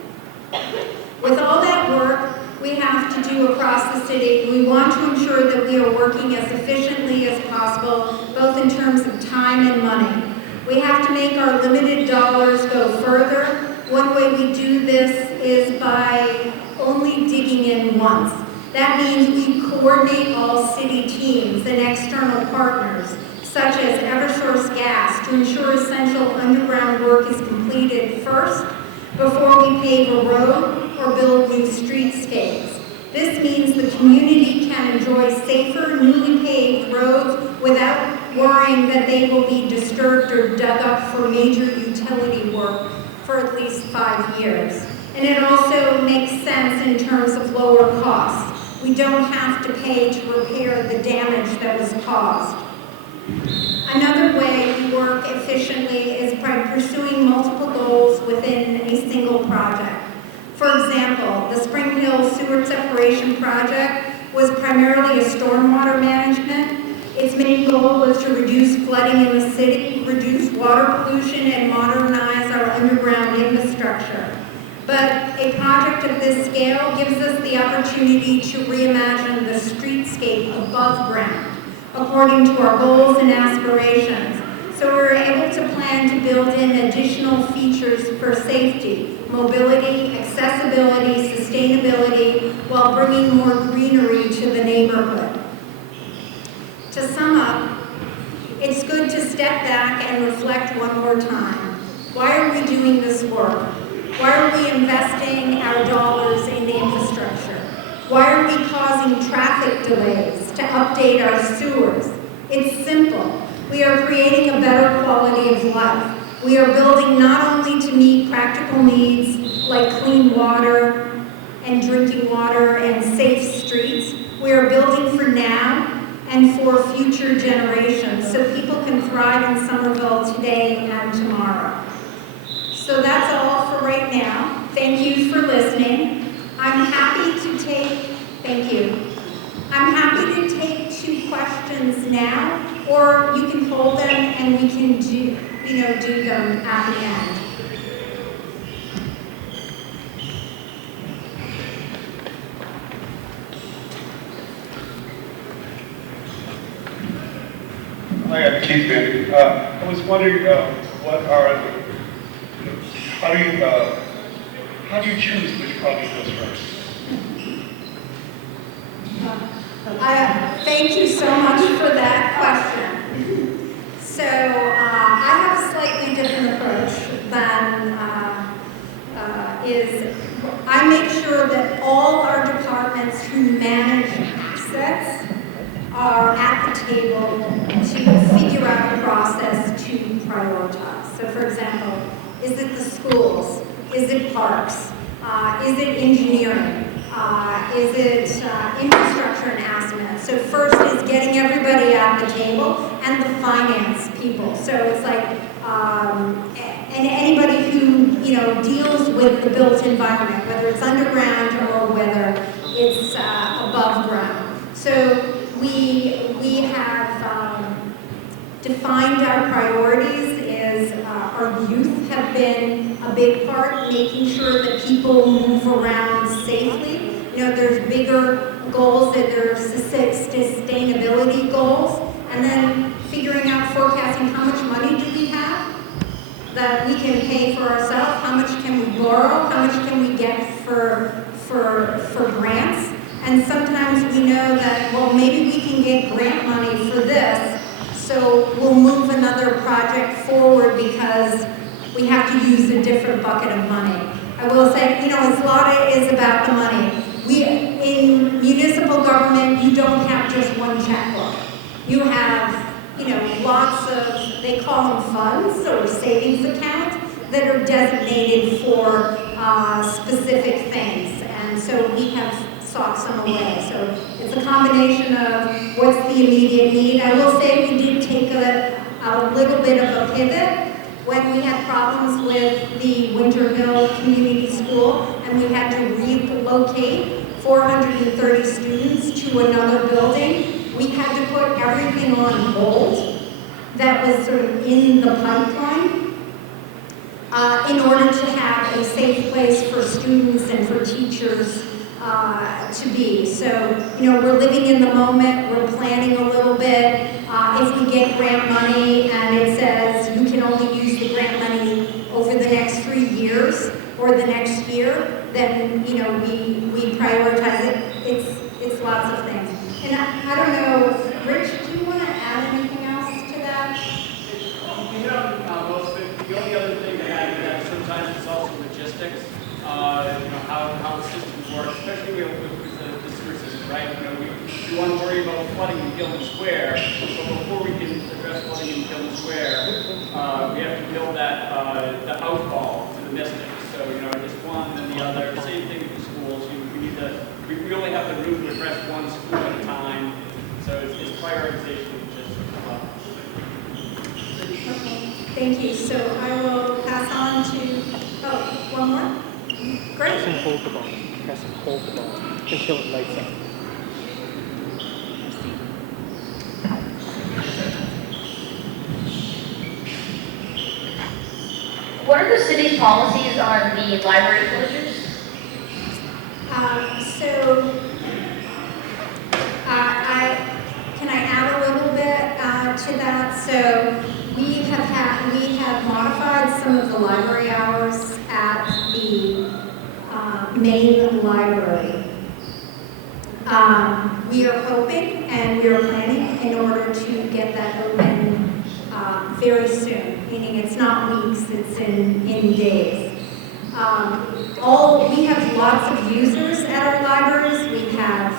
With all that work we have to do across the city, we want to ensure that we are working as efficiently as possible, both in terms of time and money. We have to make our limited dollars go further. One way we do this is by only digging in once. That means we coordinate all city teams and external partners, such as Eversource Gas, to ensure essential underground work is completed first before we pave a road or build new streetscapes. This means the community can enjoy safer, newly paved roads without worrying that they will be disturbed or dug up for major utility work for at least 5 years. And it also makes sense in terms of lower costs. We don't have to pay to repair the damage that was caused. Another way we work efficiently is by pursuing multiple goals within a single project. For example, the Spring Hill Sewer Separation Project was primarily a stormwater management. Its main goal was to reduce flooding in the city, reduce water pollution, and modernize our underground infrastructure. But a project of this scale gives us the opportunity to reimagine the streetscape above ground, according to our goals and aspirations. So we're able to plan to build in additional features for safety, mobility, accessibility, sustainability, while bringing more greenery to the neighborhood. To sum up, it's good to step back and reflect one more time. Why are we doing this work? Why are we investing our dollars in infrastructure? Why are we causing traffic delays to update our sewers? It's simple. We are creating a better quality of life. We are building not only to meet practical needs like clean water and drinking water and safe streets, we are building for now and for future generations so people can thrive in Somerville today and tomorrow. So that's all for right now. Thank you for listening. I'm happy to take, thank you. I'm happy to take 2 questions now, or you can hold them and we can do them at the end. Hi, I'm Keith Van. I was wondering, how do you choose which project goes first? Thank you so much for that question. So I have a slightly different approach than I make sure that all our departments who manage assets are at the table to figure out a process to prioritize. So for example, is it the schools? Is it parks? Is it engineering? Is it infrastructure and assets? So first is getting everybody at the table and the finance people. So it's like, and anybody who deals with the built environment, whether it's underground or whether it's above ground. So we have defined our priorities. Our youth have been a big part, making sure that people move around safely. There's bigger goals, that there's sustainability goals, and then figuring out, forecasting how much money do we have that we can pay for ourselves, how much can we borrow, how much And sometimes we know that, well, maybe we can get grant money for this, so we'll move another project forward because we have to use a different bucket of money. I will say, a lot is about the money. In municipal government, you don't have just one checkbook. You have, lots of, they call them funds or savings accounts that are designated for specific things. And so we have sought some away. So it's a combination of what's the immediate need. I will say we did take a little bit of a pivot when we had problems with the Winter Hill Community School and we had to relocate 430 students to another building. We had to put everything on hold that was sort of in the pipeline in order to have a safe place for students and for teachers to be. So, we're living in the moment, we're planning a little bit. If we get grant money and it says you can only use the grant money over the next 3 years or the next year, then, we prioritize it. It's lots of things. And I don't know, Rich, do you want to add anything else to that? You hit on most of it. The only other thing to add to that sometimes is also logistics. How the systems work, especially with the sewer system, right? We want to worry about flooding in Gilman Square, but before we can address flooding in Gilman Square, we have to build that the outfall to the mystic. So just one and the other. Same thing with the schools. We only have the room to address one school at a time. So it's prioritization of logistics as well. Okay, thank you. So I will pass on to, one more? Great. Press and hold the ball. Press and hold the ball until it lights up. What are the city's policies on the library closures? Can I add a little bit to that? So we have modified some of the library hours at the main library. We are hoping and we are planning in order to get that open very soon, meaning it's not weeks, it's in days. We have lots of users at our libraries. We have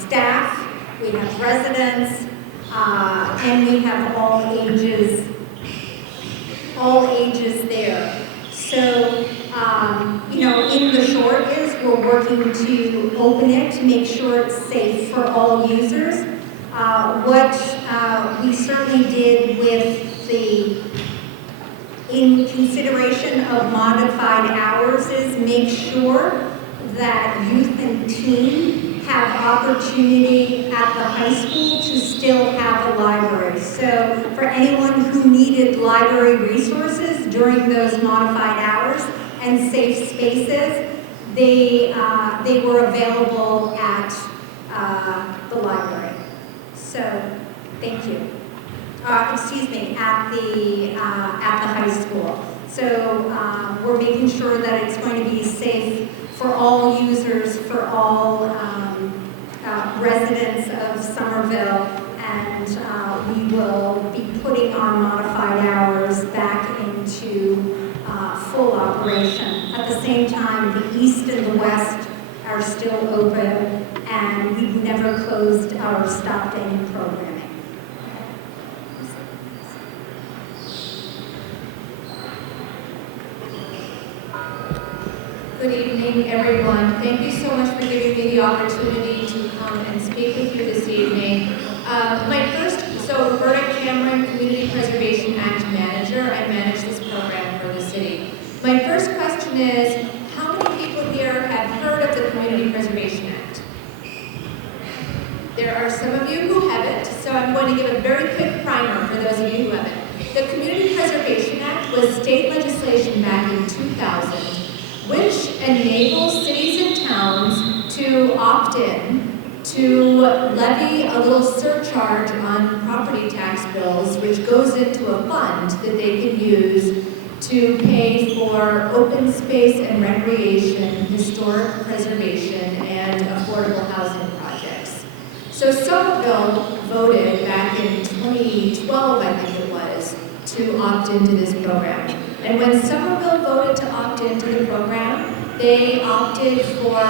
staff, we have residents, and we have all ages there. So, in the short is we're working to open it to make sure it's safe for all users. What we certainly did with in consideration of modified hours is make sure that youth and teen have opportunity at the high school to still have a library. So for anyone who needed library resources during those modified hours and safe spaces, they were available at the library. So thank you. At the high school. So we're making sure that it's going to be safe for all users, for all residents of Somerville, and we will be putting our modified hours back into full operation. At the same time, the east and the west are still open, and we've never closed our stop day programming. Good evening, everyone. Thank you so much for giving me the opportunity to come and speak with you this evening. Roberta Cameron, Community Preservation Act Manager. I manage this program for the city. My first question is, how many people here have heard of the Community Preservation Act? There are some of you who haven't, so I'm going to give a very quick primer for those of you who haven't. The Community Preservation Act was state legislation back in 2000, which enables cities and towns to opt in to levy a little surcharge on property tax bills, which goes into a fund that they can use to pay for open space and recreation, historic preservation, and affordable housing projects. So Somerville voted back in 2012, I think it was, to opt into this program. And when Somerville voted to opt into the program, they opted for,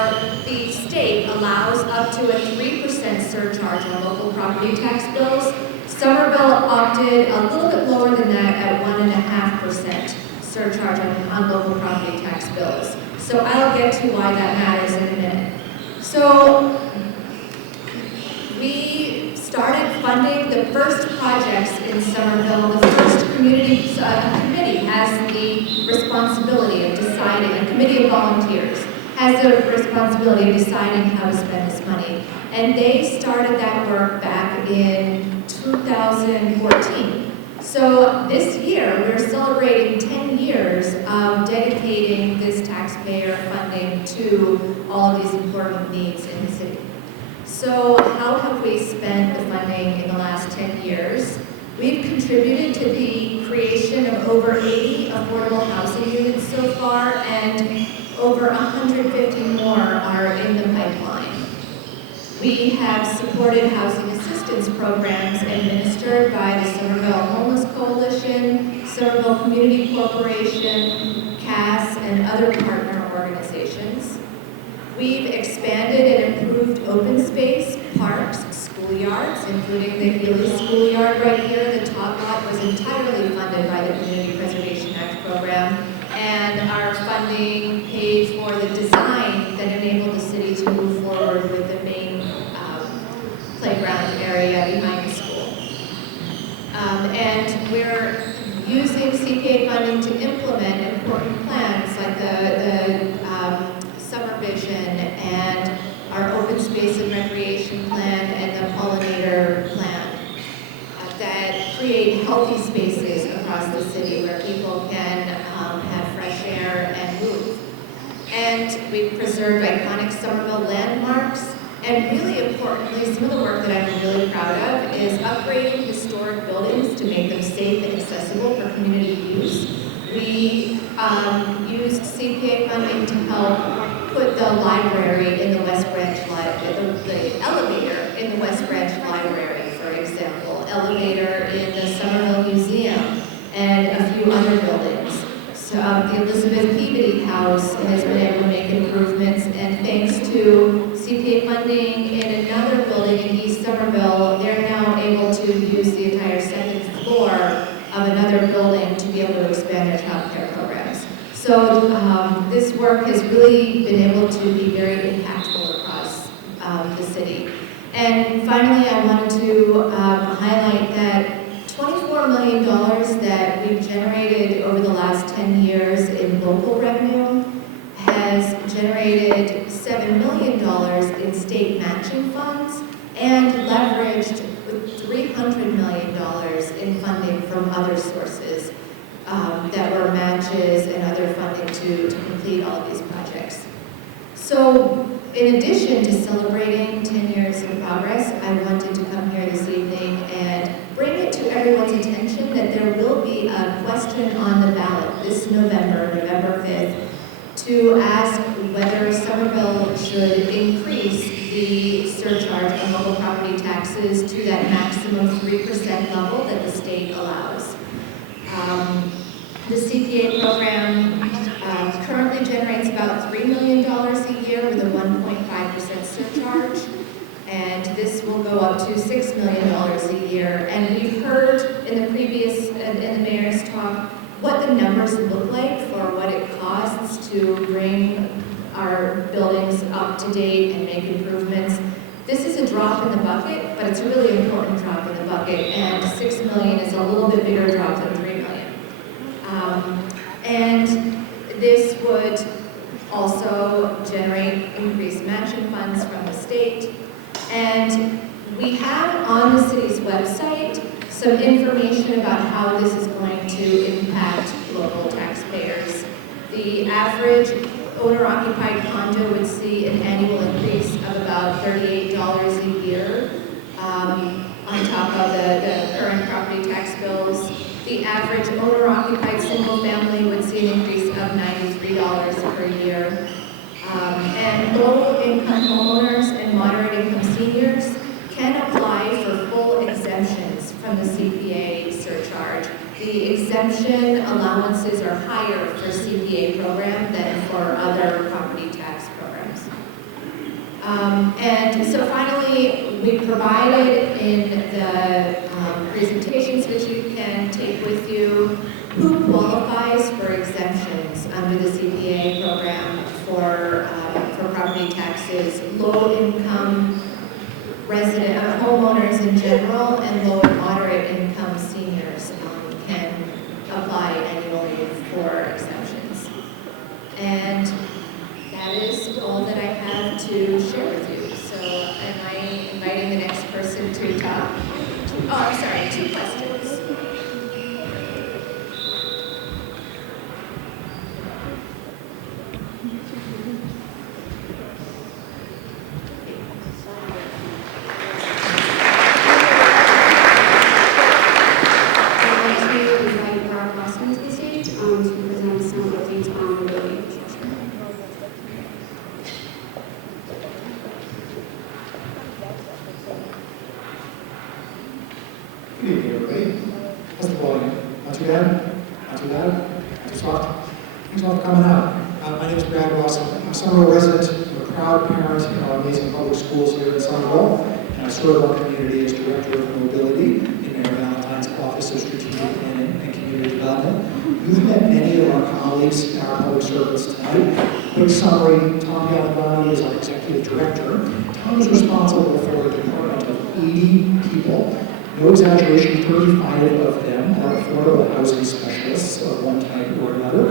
the state allows up to a 3% surcharge on local property tax bills. Somerville opted a little bit lower than that at 1.5% surcharge on local property tax bills. So I'll get to why that matters in a minute. So we started funding the first projects in Somerville. The first community committee has the responsibility of deciding, a committee of volunteers has the responsibility of deciding how to spend this money. And they started that work back in 2014. So this year, we're celebrating 10 years of dedicating this taxpayer funding to all of these important needs in the city. So how have we spent the funding in the last 10 years? We've contributed to the creation of over 80 affordable housing units so far, and over 150 more are in the pipeline. We have supported housing assistance programs administered by the Somerville Homeless Coalition, Somerville Community Corporation, CAS, and other partner organizations. We've expanded and improved open space, parks, schoolyards, including the Healy Schoolyard right here. The top lot was entirely funded by the Community Preservation Act program, and our funding paid for the design that enabled the city to move forward with the main playground area behind the school. And we're using CPA funding to implement important plans like the Summer Vision and our open space and recreation plan and the pollinator plan that create healthy spaces across the city where people can have fresh air and move. And we've preserved iconic Somerville landmarks. And really importantly, some of the work that I'm really proud of is upgrading historic buildings to make them safe and accessible for community use. We used CPA funding to help put the library in the West Branch Library, the elevator in the West Branch Library, for example, elevator in the Somerville Museum, and a few other buildings. So, the Elizabeth Peabody House has been able to make improvements, and thanks to CPA funding in another building in East Somerville, they're now able to use the entire second floor of another building to be able to expand their child care programs. So this work has really been able to be very impactful across the city. And finally, I wanted to highlight that $24 million that we've generated over the last 10 years in local revenue has generated $7 million in state matching funds and leveraged with $300 million in funding from other sources that were matches and other funding to complete all of these projects. So in addition to celebrating 10 years of progress, I wanted to come here this evening and bring it to everyone's attention that there will be a question on the ballot this November, November 5th, to ask whether Somerville should increase the surcharge on local property taxes to that maximum 3% level that the state allows. The CPA program currently generates about $3 million a year with a 1.5% surcharge, and this will go up to $6 million a year. And we've heard in the mayor's talk what the numbers look like for what it costs to bring our buildings up to date and make improvements. This is a drop in the bucket, but it's a really important drop in the bucket, and $6 million is a little bit bigger drop than $3 million. And this would also generate increased matching funds from the state. And we have on the city's website some information about how this is going to impact local taxpayers. The average owner-occupied condo would see an annual increase of about $38 a year on top of the current property tax bills. The average owner-occupied single family would see an increase of $93 per year. And low-income homeowners and moderate-income seniors can apply for full exemptions from the CPA surcharge. The exemption allowances are higher for CPA program than for other property tax programs. And so finally, we provided in the presentations which you can take with you who qualifies for exemptions under the CPA program for property taxes. Low-income resident homeowners in general and low and moderate income seniors can apply annually for exemptions. And that is all that I have to share with you. So am I inviting the next person to talk? Oh, I'm sorry, 2 questions. Good evening, everybody. How's the volume? Not too bad? Not too bad? Not too soft? Thanks a lot for coming out. My name is Brad Ross. I'm a Somerville resident. I'm a proud parent in our amazing public schools here in Somerville, and I serve our community as Director of Mobility in Mayor Valentine's Office of Strategic Planning and Community Development. You've met many of our colleagues in our public service tonight. Quick summary, Tom Galvani is our Executive Director. Tom is responsible for a department of 80 people. No exaggeration, 35 of them are affordable housing specialists of one type or another.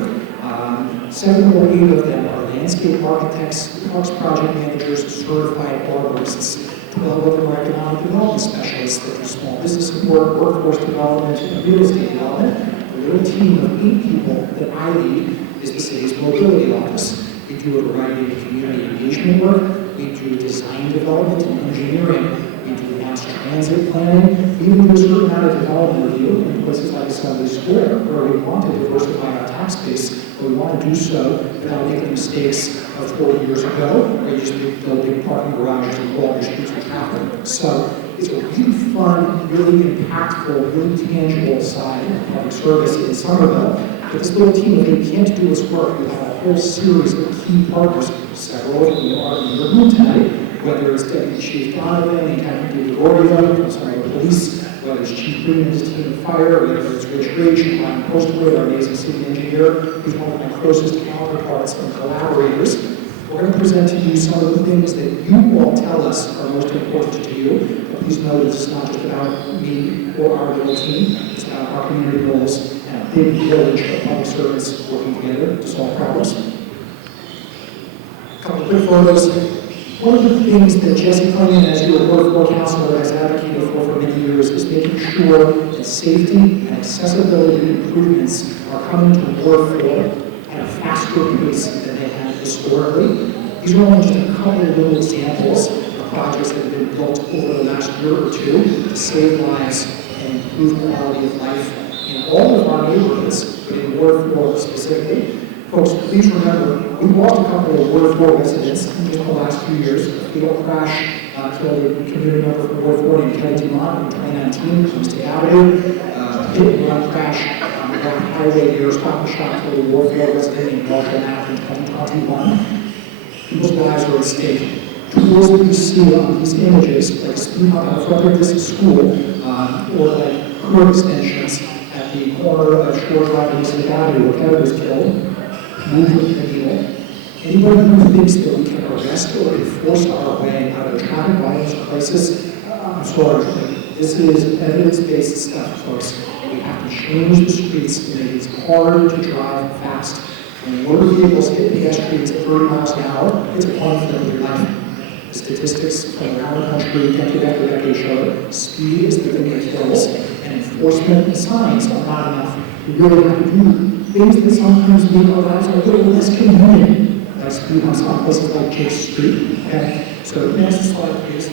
7 or 8 of them are landscape architects, parks project managers, certified arborists. 12 of them are economic development specialists that do small business support, workforce development, and real estate development. The little team of 8 people that I lead is the city's mobility office. We do a variety of community engagement work. We do design development and engineering. We do mass transit planning. We even do a certain amount of development review in places like Assembly Square, where we want to diversify our tax base, but we want to do so without making mistakes of 40 years ago, where you just build big parking garages and block your streets with traffic. So it's a really fun, really impactful, really tangible side of public service in Somerville. But this little team, if they can't do its work, we have a whole series of key partners, several of whom are in the room tonight, whether it's Deputy Chief Donovan and Captain David Gordio from Somerville Police, whether it's Chief Green and his team of fire, whether it's Rich Rage and Ryan Postwood, our amazing city engineer, who's one of my closest counterparts and collaborators. We're going to present to you some of the things that you all tell us are most important to you. But please know that it's not just about me or our little team. It's about our community goals and a big village of public servants working together to solve problems. A couple of quick photos. One of the things that Jesse Clingan, as your Ward 4 councilor, has advocated for many years is making sure that safety and accessibility improvements are coming to Ward 4 at a faster pace than they have historically. These are only just a couple of little examples of projects that have been built over the last year or two to save lives and improve quality of life in all of our neighborhoods, but in Ward 4 specifically. Folks, please remember, we lost a couple of Ward 4 residents in just the last few years. A fatal crash killed a community member from Ward 4 named Kelly Dumont in 2019 from State Avenue. Hit and run crash on the highway near Stop and Shop killed a Ward 4 resident named Walter Knapp in 2021. People's lives are at stake. Tools that you see on these images, like speed bump out front of this school, or like curb extensions at the corner of Shore Drive and State Avenue where Kevin was killed, move with the needle. Anybody who thinks that we can arrest or enforce our way out of traffic violence crisis, I'm sorry, this is evidence-based stuff, folks. We have to change the streets and make it harder to drive fast. When motor vehicles hit pedestrians at 30 miles an hour, it's a point for your life. The statistics from around the country, decade after decade, show that speed is the thing that kills, and enforcement and signs are not enough. We really have to do things that sometimes make our lives a little less convenient, like speed bumps on places like Chase Street. Okay? So next slide, please.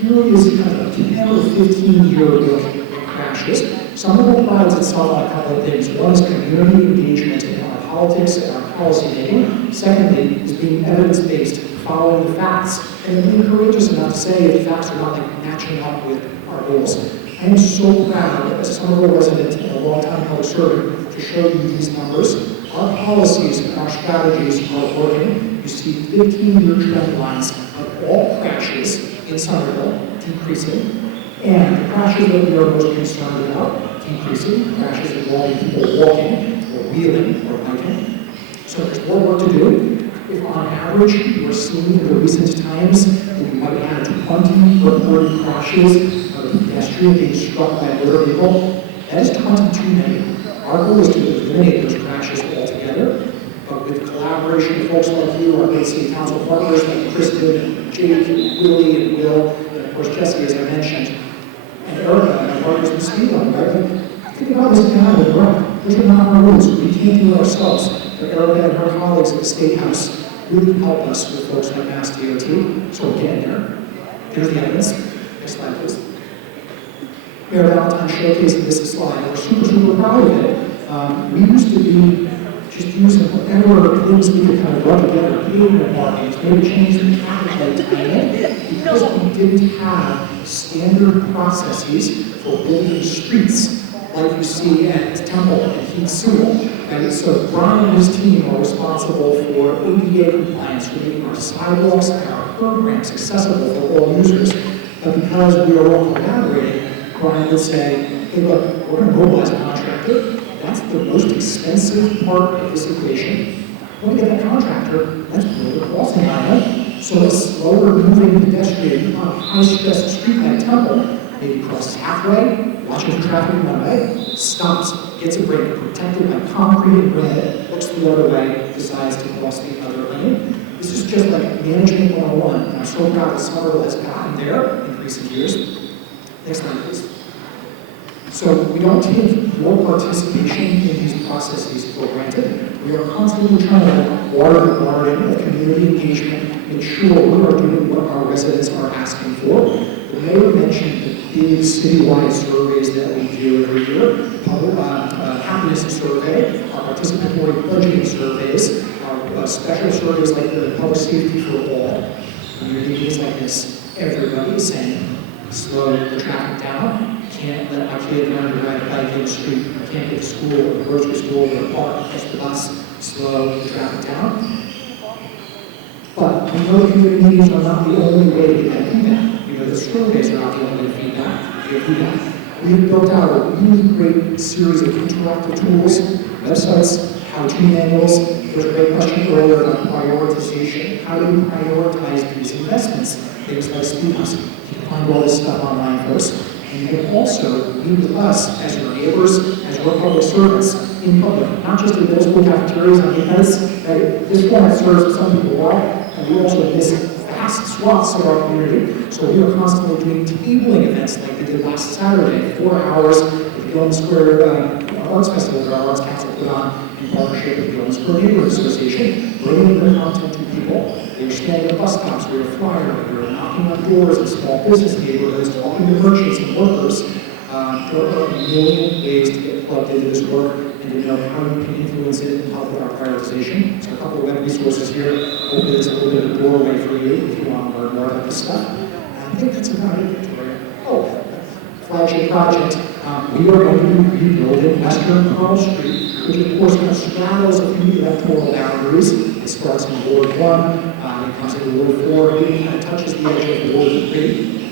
Here is kind of a 10 or 15-year look at crashes. Somerville prides itself on a couple of things. One is community engagement in our politics and our policy making. Secondly, is being evidence-based, following the facts, and being courageous enough to say if the facts are not matching up with our goals. I am so proud as a Somerville resident and a longtime public servant to show you these numbers. Our policies and our strategies are working. You see 15-year trend lines of all crashes in Somerville decreasing, and the crashes that we are most concerned about decreasing, crashes involving people walking or wheeling or biking. So there's more work to do. If on average you are seeing in the recent times that you might have 20 reported crashes of a pedestrian being struck by a motor vehicle, that is 20 too many. Our goal is to eliminate those crashes altogether, but with collaboration with folks like you, our great city council partners like Kristen, Jake, Willie, and Will, and of course Jesse, as I mentioned, and Erica, and our partners in the speed limit, right? Think about this now, right? Those are not our rules. We can't do it ourselves. But Erica and her colleagues at the State House really help us with folks like Mass DOT. So we're getting there. Here's the evidence. Next slide, please. Mayor Valentine showcased this slide. We're super proud of it. We used to be just using whatever things we could kind of rub together, pavement markings, maybe change the traffic light timing, because we didn't have standard processes for building streets like you see at Temple and Heath Sewell. And so Brian and his team are responsible for ADA compliance, for making our sidewalks and our curb ramps accessible for all users. But because we are all collaborating, Brian would say, hey look, we're going to mobilize a contractor. That's the most expensive part of this equation. When we get that contractor, let's build a crossing line. So a slower moving pedestrian on a high-stress street like Temple maybe crosses halfway, watches the traffic in one way, stops, gets a break, protected by concrete and red, looks the other way, decides to cross the other lane. This is just like management 101, and I'm so proud that Somerville has gotten there in recent years. Next slide, please. So we don't take your participation in these processes for granted. We are constantly trying to water the garden of community engagement, make sure we are doing what our residents are asking for. The mayor mentioned the big citywide surveys that we do every year, public happiness survey, our participatory budgeting surveys, our special surveys like the public safety for all. When you're doing things like this, everybody is saying, slow the traffic down. Can't let my kid learn to ride a bike in the street. I can't get to school or the grocery store or the park, catch the bus, slow the traffic down. But we know community meetings are not the only way to get feedback. You know, the surveys are not the only feedback. We have built out a really great series of interactive tools, websites, how-to manuals. There was a great question earlier about prioritization. How do we prioritize these investments? Things like speed bumps. You can find all this stuff online first. And you can also meet with us as your neighbors, as your public servants in public, not just in middle school cafeterias on weekends. This format serves some people well, and we also miss vast swaths of our community. So we are constantly doing tabling events like we did last Saturday, 4 hours at the Gilman Square Arts Festival that our Arts Council put on in partnership with the Gilman Square Neighborhood Association, bringing the content to people. They were standing at bus stops, we were flying, we were knocking on doors in small business neighborhoods, talking to merchants and workers. There are a million ways to get plugged into this work and to know how you can influence it and help with our prioritization. So a couple of web resources here. Hopefully there's a little bit of a doorway for you if you want to learn more about this stuff. And I think that's about it, Victoria. Oh, flagship project. We are going to be rebuilding Western Pearl Street, which of course kind of straddles a few electoral boundaries. It starts in Ward 1, it comes into Ward 4, and it kind of touches the edge of Ward 3.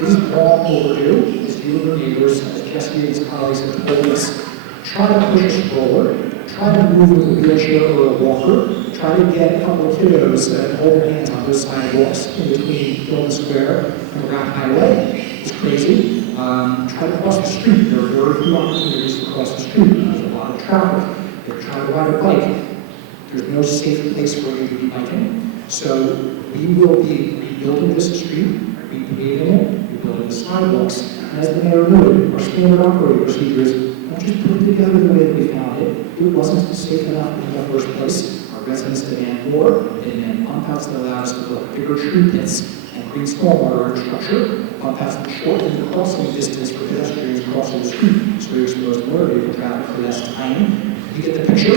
It is long overdue, as you and your neighbors, as Jesse and his colleagues have told us. Try to push a stroller, try to move with a wheelchair or a walker, try to get a couple of kiddos that hold their hands on those sidewalks in between Gilman Square and Rapp Highway. It's crazy. Try to cross the street. There are very few opportunities to cross the street. There's a lot of traffic. If try to ride a bike, there's no safe place for you to be biking. So we will be rebuilding this street, repaving it, rebuilding the sidewalks. And as the mayor noted, our standard operating procedures don't just put it together the way that we found it. It wasn't safe enough in the first place. Our residents demand more. They demand pump outs that allow us to build bigger tree pits and green stormwater infrastructure, paths that shorten the crossing distance for pedestrians crossing the street, so you're exposed to motor vehicle traffic for less time. You get the picture.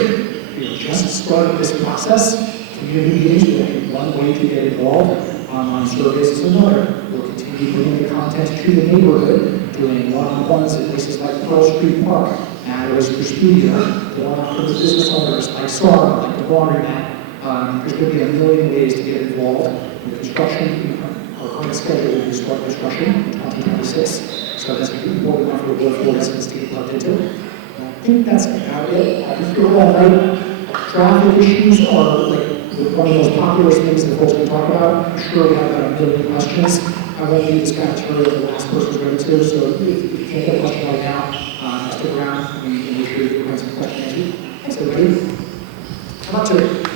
We've just started this process. Community meetings will be one way to get involved. Online surveys is another. We'll continue bringing the content to the neighborhood, doing one-on-ones at places like Pearl Street Park, Matters for Studio, going out for the business owners like Somerville, like the laundromat. There's going to be a million ways to get involved in construction. Our current schedule will start construction in 2026, so that's important enough for the board for residents to get plugged into. I think that's about it. I just feel all right. Traffic issues are like one of the most popular things that folks can talk about. I'm sure we have about a million questions. I won't leave this cafeteria the last person's going to, so if you can't get a question right now, stick around and make sure you have some questions. Thanks, everybody. Come up to it.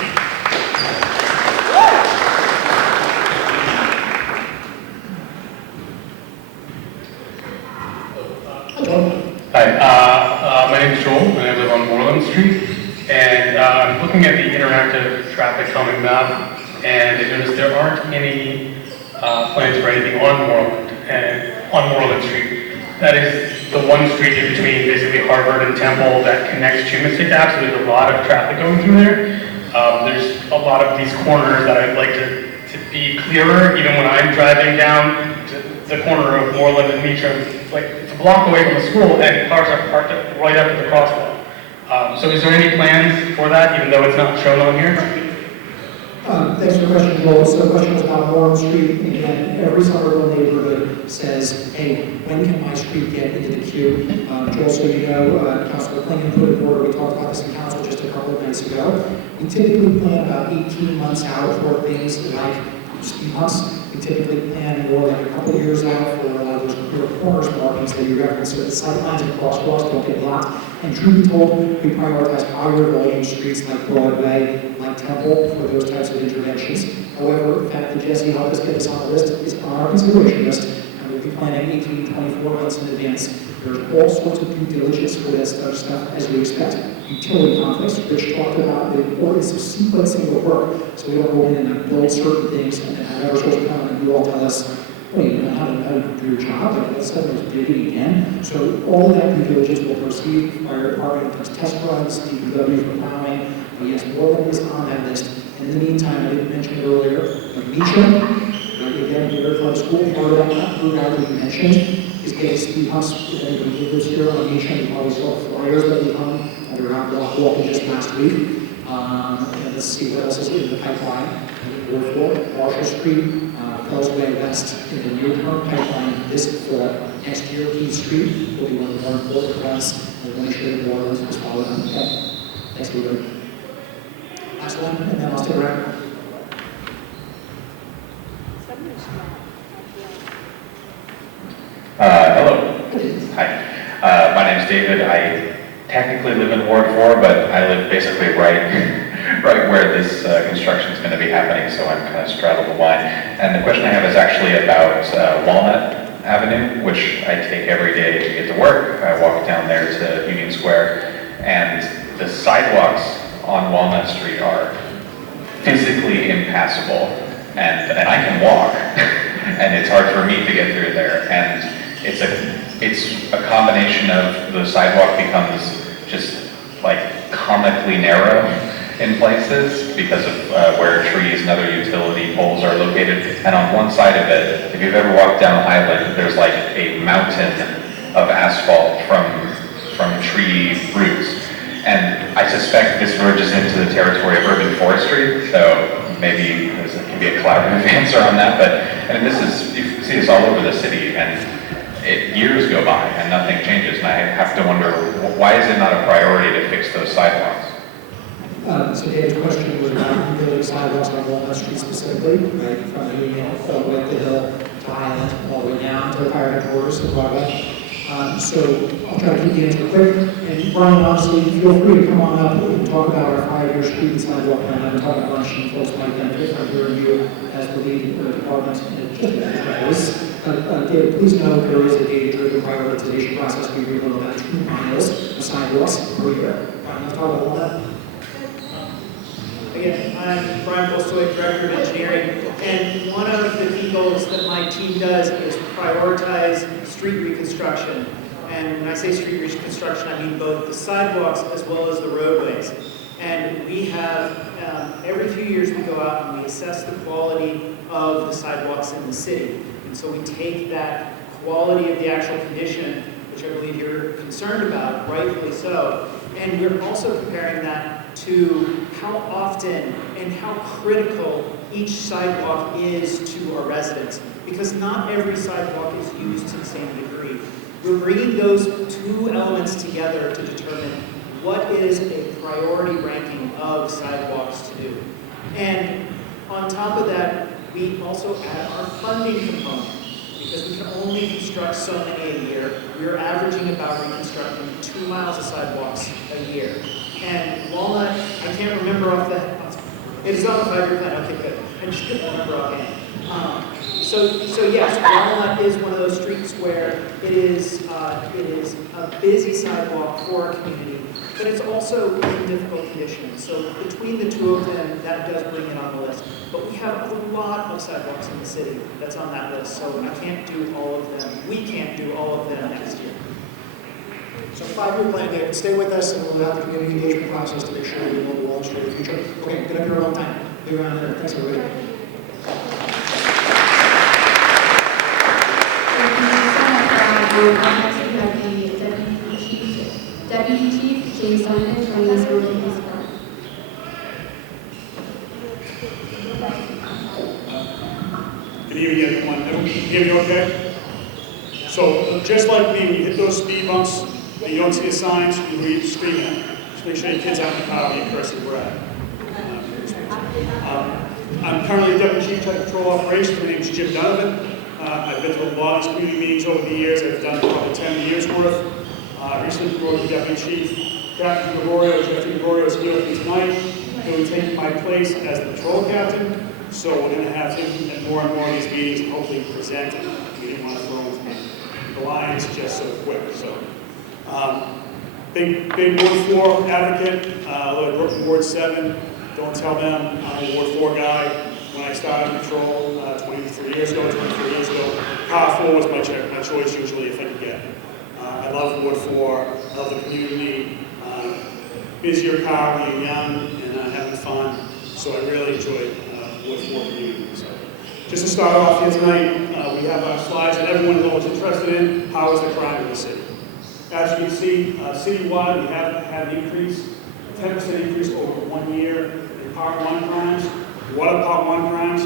Hi, my name is Joel, and I live on Moreland Street. And I'm looking at the interactive traffic calming map, and I noticed there aren't any plans for anything on Moreland Street. That is the one street in between basically Harvard and Temple that connects to Mystic Ave, so there's a lot of traffic going through there. There's a lot of these corners that I'd like to be clearer, even when I'm driving down to the corner of Moreland and Meacham. Like, it's a block away from the school, and cars are parked right up to the crosswalk. So is there any plans for that, even though it's not shown on here? Thanks for the question, Joel. So the question was about Moreland Street, and every Somerville neighborhood says, hey, when can my street get into the queue? Joel, so you know, Councilor Clingan put in order, we talked about this in council just a couple of minutes ago. We typically plan about 18 months out for things like speed bumps. We typically plan more like a couple of years out for a lot of those clear corners markings that you referenced, so that sight lines and crosswalks don't get blocked. And truth be told, we prioritize higher volume streets like Broadway, like Temple, for those types of interventions. However, the fact that Jesse helped us get this on the list is on our consideration list, and we'll be planning 18 to 24 months in advance. There's all sorts of due diligence for this stuff, as we expect. Utility conflicts, Rich talked about the importance of sequencing the work, so we don't go in and build certain things, and then have others supposed to come and you all tell us, well, you know how to do your job, but let's set those bidding again. So all of that due diligence will proceed. Fire department does test runs, DPW for plowing, but yes, Moreland is on that list. In the meantime, I didn't mention it earlier, but Meacham, again, here from school, part of that route out that you mentioned, is getting speed humps. If anybody who lives here on Meacham, you probably saw flyers that we hung that are out block walking just last week. And let's see what else is in the pipeline. Ward 4, Marshall Street, Causeway West in the near-term pipeline this fall. Next year, Key Street will be one of the more important ones. We're going to show you more of this followed on. Okay. Thanks, everybody. Last one, and then I'll stick around. Hello. Hi. My name is David. I technically live in Ward 4, but I live basically right where this construction is going to be happening, so I'm kind of straddled the line. And the question I have is actually about Walnut Avenue, which I take every day to get to work. I walk down there to Union Square, and the sidewalks on Walnut Street are physically impassable, and I can walk, and it's hard for me to get through there. And it's a combination of the sidewalk becomes just like comically narrow in places because of where trees and other utility poles are located. And on one side of it, if you've ever walked down Highland, there's like a mountain of asphalt from tree roots. And I suspect this verges into the territory of urban forestry, so maybe there can be a collaborative answer on that. But I mean, you see this all over the city, and years go by and nothing changes, and I have to wonder, why is it not a priority to fix those sidewalks? So David's question was about rebuilding sidewalks on Walnut Street specifically, right, from the Union all the way up the hill to Highland, all the way down to the fire headquarters to Broadway. So I'll try to keep the answer quick. And Brian, honestly, feel free to come on up and talk about our 5-year street and sidewalk plan. I've been talking about lunch and folks might benefit from hearing you as the lead department in just a few ways. David, please know there is a data-driven prioritization process. We rebuild about 2 miles of sidewalks per year. Brian, let's talk about all that. Again, I'm Brian Bolstoy, Director of Engineering. And one of the key goals that my team does is prioritize street reconstruction. And when I say street reconstruction, I mean both the sidewalks as well as the roadways. And we have, every few years we go out and we assess the quality of the sidewalks in the city. And so we take that quality of the actual condition, which I believe you're concerned about, rightfully so, and we're also comparing that to how often and how critical each sidewalk is to our residents, because not every sidewalk is used to the same degree. We're bringing those two elements together to determine what is a priority ranking of sidewalks to do. And on top of that, we also add our funding component, because we can only construct so many a year. We're averaging about reconstructing 2 miles of sidewalks a year. And Walnut, I can't remember off the head. It is on the 5-year plan. Okay, good. I just couldn't remember offhand. So yes, Walnut is one of those streets where it is a busy sidewalk for our community, but it's also in difficult conditions. So between the two of them, that does bring it on the list. But we have a lot of sidewalks in the city that's on that list, so I can't do all of them. We can't do all of them next year. So 5-year plan, David, stay with us and we'll have the community engagement process to make sure we know the Wall Street of the future. Okay, get up here on time. Be around here. Thanks, everybody. Next we have the Deputy Chief James Simon joining us from the police department. Good evening, everyone. Everyone can hear me okay? So, just like me, when you hit those speed bumps and you don't see the signs, you read screaming. Just make sure your kids aren't in the car when you curse and brag. I'm currently Deputy Chief Traffic Patrol Operations. My name is Jim Donovan. I've been to a lot of these community meetings over the years. I've done probably 10 years worth. Recently promoted to Deputy Chief. Captain Gregorio is here with me tonight. He'll be taking my place as the patrol captain. So we're going to have him at more and more of these meetings and hopefully present. We didn't want to throw the lines just so quick. So, big Ward 4 advocate. I work in Ward 7. Don't tell them I'm a Ward 4 guy. When I started patrol 24 years ago, Car 4 was my choice usually if I could get it. I love Ward 4. I love the community. Busier car when you're young and having fun. So I really enjoyed Ward 4 community. So just to start off here tonight, we have our slides that everyone is always interested in. How is the crime in the city? As you can see, citywide, we have had an increase, 10% increase over 1 year in Part 1 crimes. What are Part 1 crimes?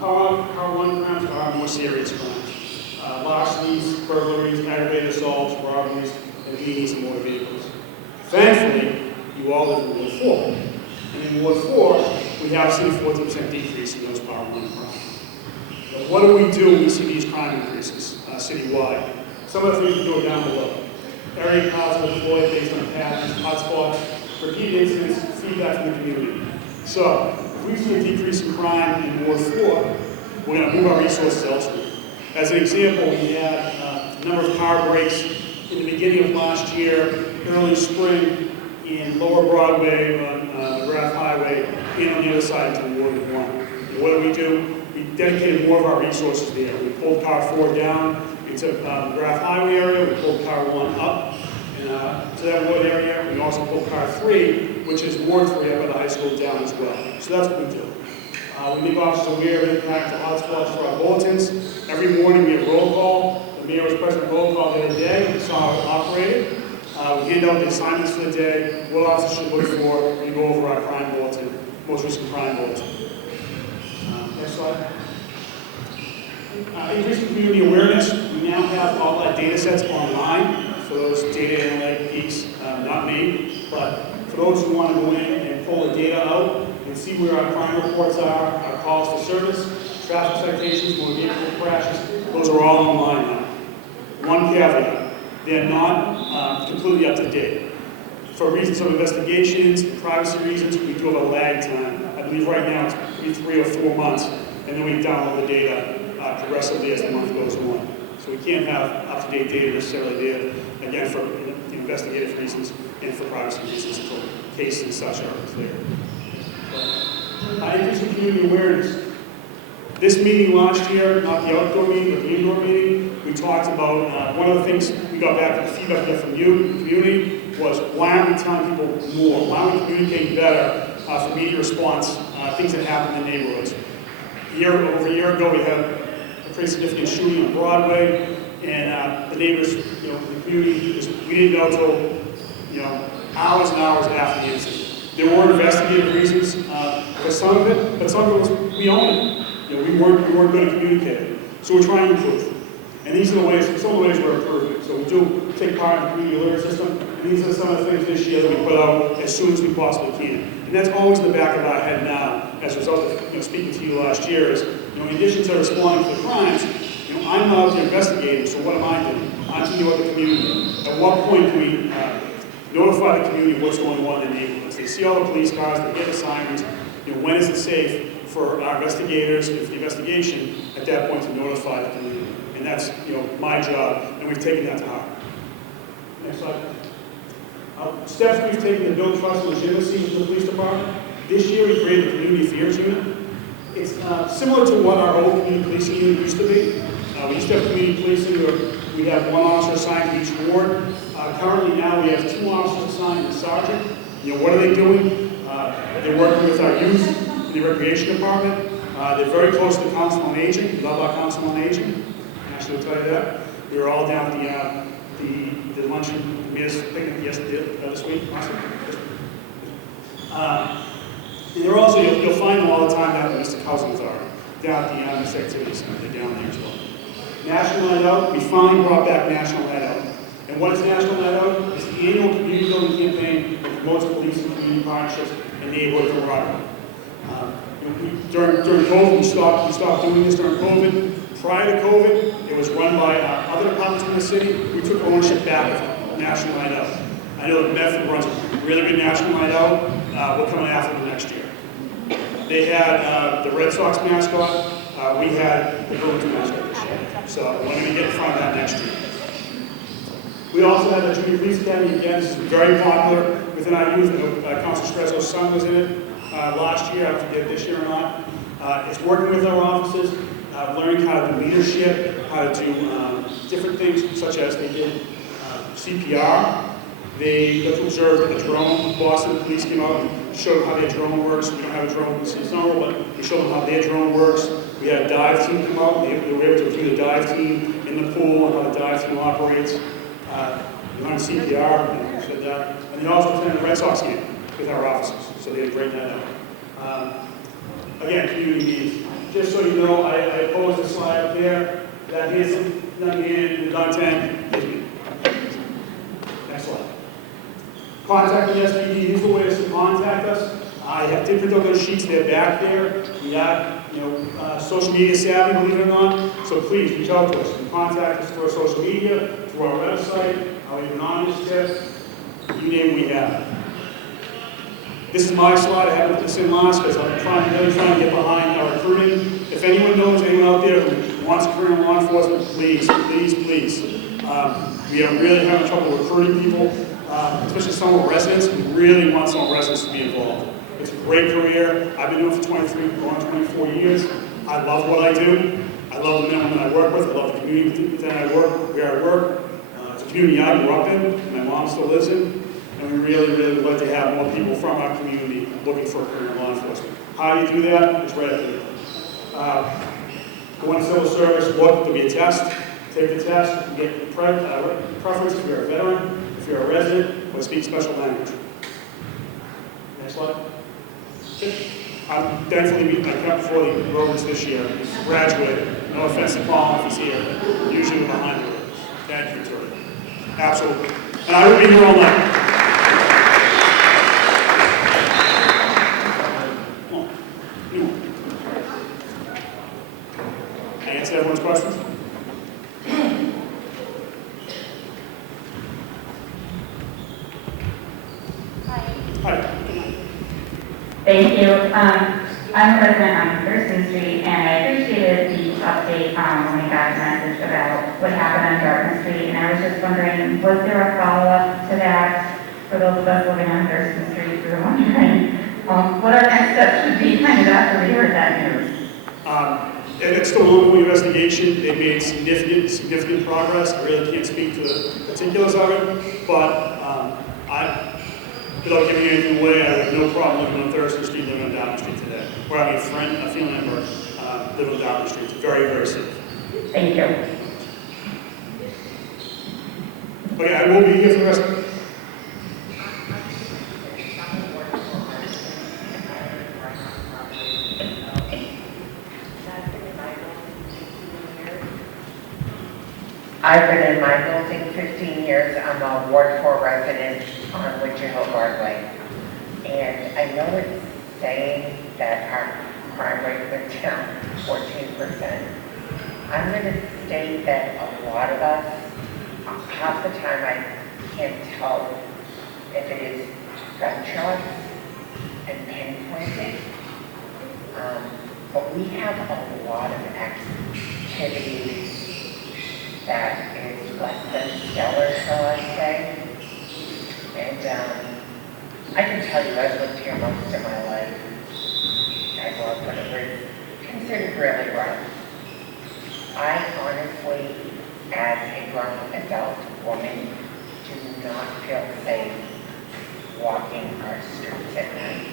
Part 1 crimes are more serious crimes. Larcenies, burglaries, aggravated assaults, robberies, and beatings of motor vehicles. Thankfully, you all live in Ward 4. And in Ward 4, we have seen a 14% decrease in those Part 1 crimes. But what do we do when we see these crime increases citywide? Some of the things we do are down below. Area cops are deployed based on patterns, hotspots, repeated incidents, feedback from the community. So, if we see a decrease in crime in Ward 4, we're going to move our resources elsewhere. As an example, we had a number of car breaks in the beginning of last year, early spring, in Lower Broadway on Graff Highway, and on the other side into Ward 1. And what do? We dedicated more of our resources there. We pulled Car 4 down into the Graff Highway area, we pulled Car 1 up to that Ward area. We also pulled Car 3, which is Ward 3 up at the high school, down as well. So that's what we do. We make officers aware of impact to hotspots for our bulletins. Every morning we have roll call. The mayor was present at roll call the other day. We saw how it operated. We hand out the assignments for the day, what officers should look for. We go over our crime bulletin, most recent crime bulletin. Next slide. Increasing community awareness. We now have all our data sets online for those data analytic geeks, not me, but for those who want to go in and pull the data out and see where our crime reports are, our calls for service, traffic citations, motor vehicle crashes, those are all online now. One caveat, they're not completely up to date. For reasons of investigations, privacy reasons, we do have a lag time. I believe right now it's maybe 3 or 4 months, and then we download the data progressively as the month goes on. So we can't have up-to-date data necessarily there, again, for investigative reasons and for privacy reasons until cases and such are clear. Increasing community awareness. This meeting last year, not the outdoor meeting, but the indoor meeting, we talked about, one of the things we got back, the feedback we got from you, the community, was why aren't we telling people more? Why aren't we communicating better for media response, things that happen in the neighborhoods? Over a year ago, we had a pretty significant shooting on Broadway, and the neighbors, you know, the community, we didn't know until, hours and hours after the incident. There were investigative reasons for some of it, but some of it was, we owned it. We weren't good at communicating. So we're trying to improve. And these are the ways, some of the ways we're improving. So we do take part in the community alert system, and these are some of the things this year that we put out as soon as we possibly can. And that's always in the back of our head now, as a result of speaking to you last year, is, in addition to responding to the crimes, I'm not out there investigating, so what am I doing? I'm thinking about the community. At what point do we notify the community of what's going on in the neighborhoods? They see all the police cars, they hear the sirens. When is it safe for our investigators, if the investigation, at that point to notify the community? And that's, my job, and we've taken that to heart. Next slide. Steps we've taken to build trust and legitimacy with the police department. This year we created the Community Affairs Unit. It's similar to what our old community policing unit used to be. We used to have community policing where we have one officer assigned to each ward. Currently now we have 2 officers assigned to sergeant. What are they doing? They're working with our youth in the recreation department. They're very close to the Council on Aging. We love our Council on Aging. Ashley will tell you that. They were all down at the luncheon, the mayor's picnic this week. And they're also, you'll find them all the time down at Mr. Housing Authority, down at the Mr. Activity Center. They're down there as well. National Night Out, we finally brought back National Night Out. And what is National Night Out? It's the annual community building campaign that promotes police and community partnerships and neighborhood camaraderie. During COVID, we stopped doing this during COVID. Prior to COVID, it was run by other departments in the city. We took ownership back of National Night Out. I know that Medford runs a really good National Night Out. We're coming after them next year. They had the Red Sox mascot. We had the Bruins mascot this year. So we're going to get in front of that next year. We also had the Junior Police Academy. Again, this is very popular within our youth. Councilor Strezzo's son was in it last year. I don't know if he did this year or not. It's working with our officers, learning how to do leadership, how to do different things, such as they did CPR. They got to observe a drone. Boston police came out and showed how their drone works. We don't have a drone in the city of Somerville, but we showed them how their drone works. We had a dive team come out. They were able to review the dive team in the pool and how the dive team operates. We learned CPR, and said that. And they also attended the Red Sox game with our officers, so they had a great night out. Again, community needs. Just so you know, I posed a slide up there. That is nothing in the dog tank is me. Next slide. Contact the SPD. These are the ways to contact us. I did print out those sheets. They're back there. We are, social media savvy, believe it or not. So please reach out to us. You can contact us through our social media, through our website, our anonymous tip. You name it, we have it. This is my slide. I haven't put this in last because I'm really trying to get behind our recruiting. If anyone knows anyone out there who wants to career in law enforcement, please, please, please. We are really having trouble recruiting people, especially some of our residents. We really want some of our residents to be involved. It's a great career. I've been doing it for 23, going on 24 years. I love what I do. I love the men and women I work with. I love the community that I work, where I work. It's a community I grew up in. My mom still lives in. And we really, really would like to have more people from our community looking for a career in law enforcement. How do you do that? It's right up there. Go into civil service, look, there'll be a test. Take the test, you get preference if you're a veteran, if you're a resident, or speak special language. Next slide. I'm thankfully I kept before the enrollments this year. Graduated. No offense to Paul if he's here, but usually we're behind the words. Thank you, Tori. Absolutely. And I will be here all night. Can I answer everyone's questions? Hi. Thank you. I'm a resident on Thurston Street, and I appreciated the update when we got the message about what happened on Garden Street, and I was just wondering, was there a follow-up to that for those of us living on Thurston Street? We were wondering what our next steps should be kind of after we heard that news. And it's still an ongoing investigation. They made significant progress. I really can't speak to the particulars of it, but without giving anything away, I have no problem living on Thurston Street, living on Downing Street today. Where I have a friend, a family member, live on Downing Street. It's very, very safe. Thank you. Okay, I will be here for the rest of it. I've been in my building 15 years. I'm a Ward 4 resident on Winter Hill Broadway. And I know it's saying that our crime rate went down 14%. I'm going to state that a lot of us, half the time I can't tell if it is gunshots and pinpointing. But we have a lot of activities that is less than stellar, shall I say. And I can tell you, I've lived here most of my life. I grew up when it was considered really rough. I honestly, as a grown adult woman, do not feel safe walking our streets at night.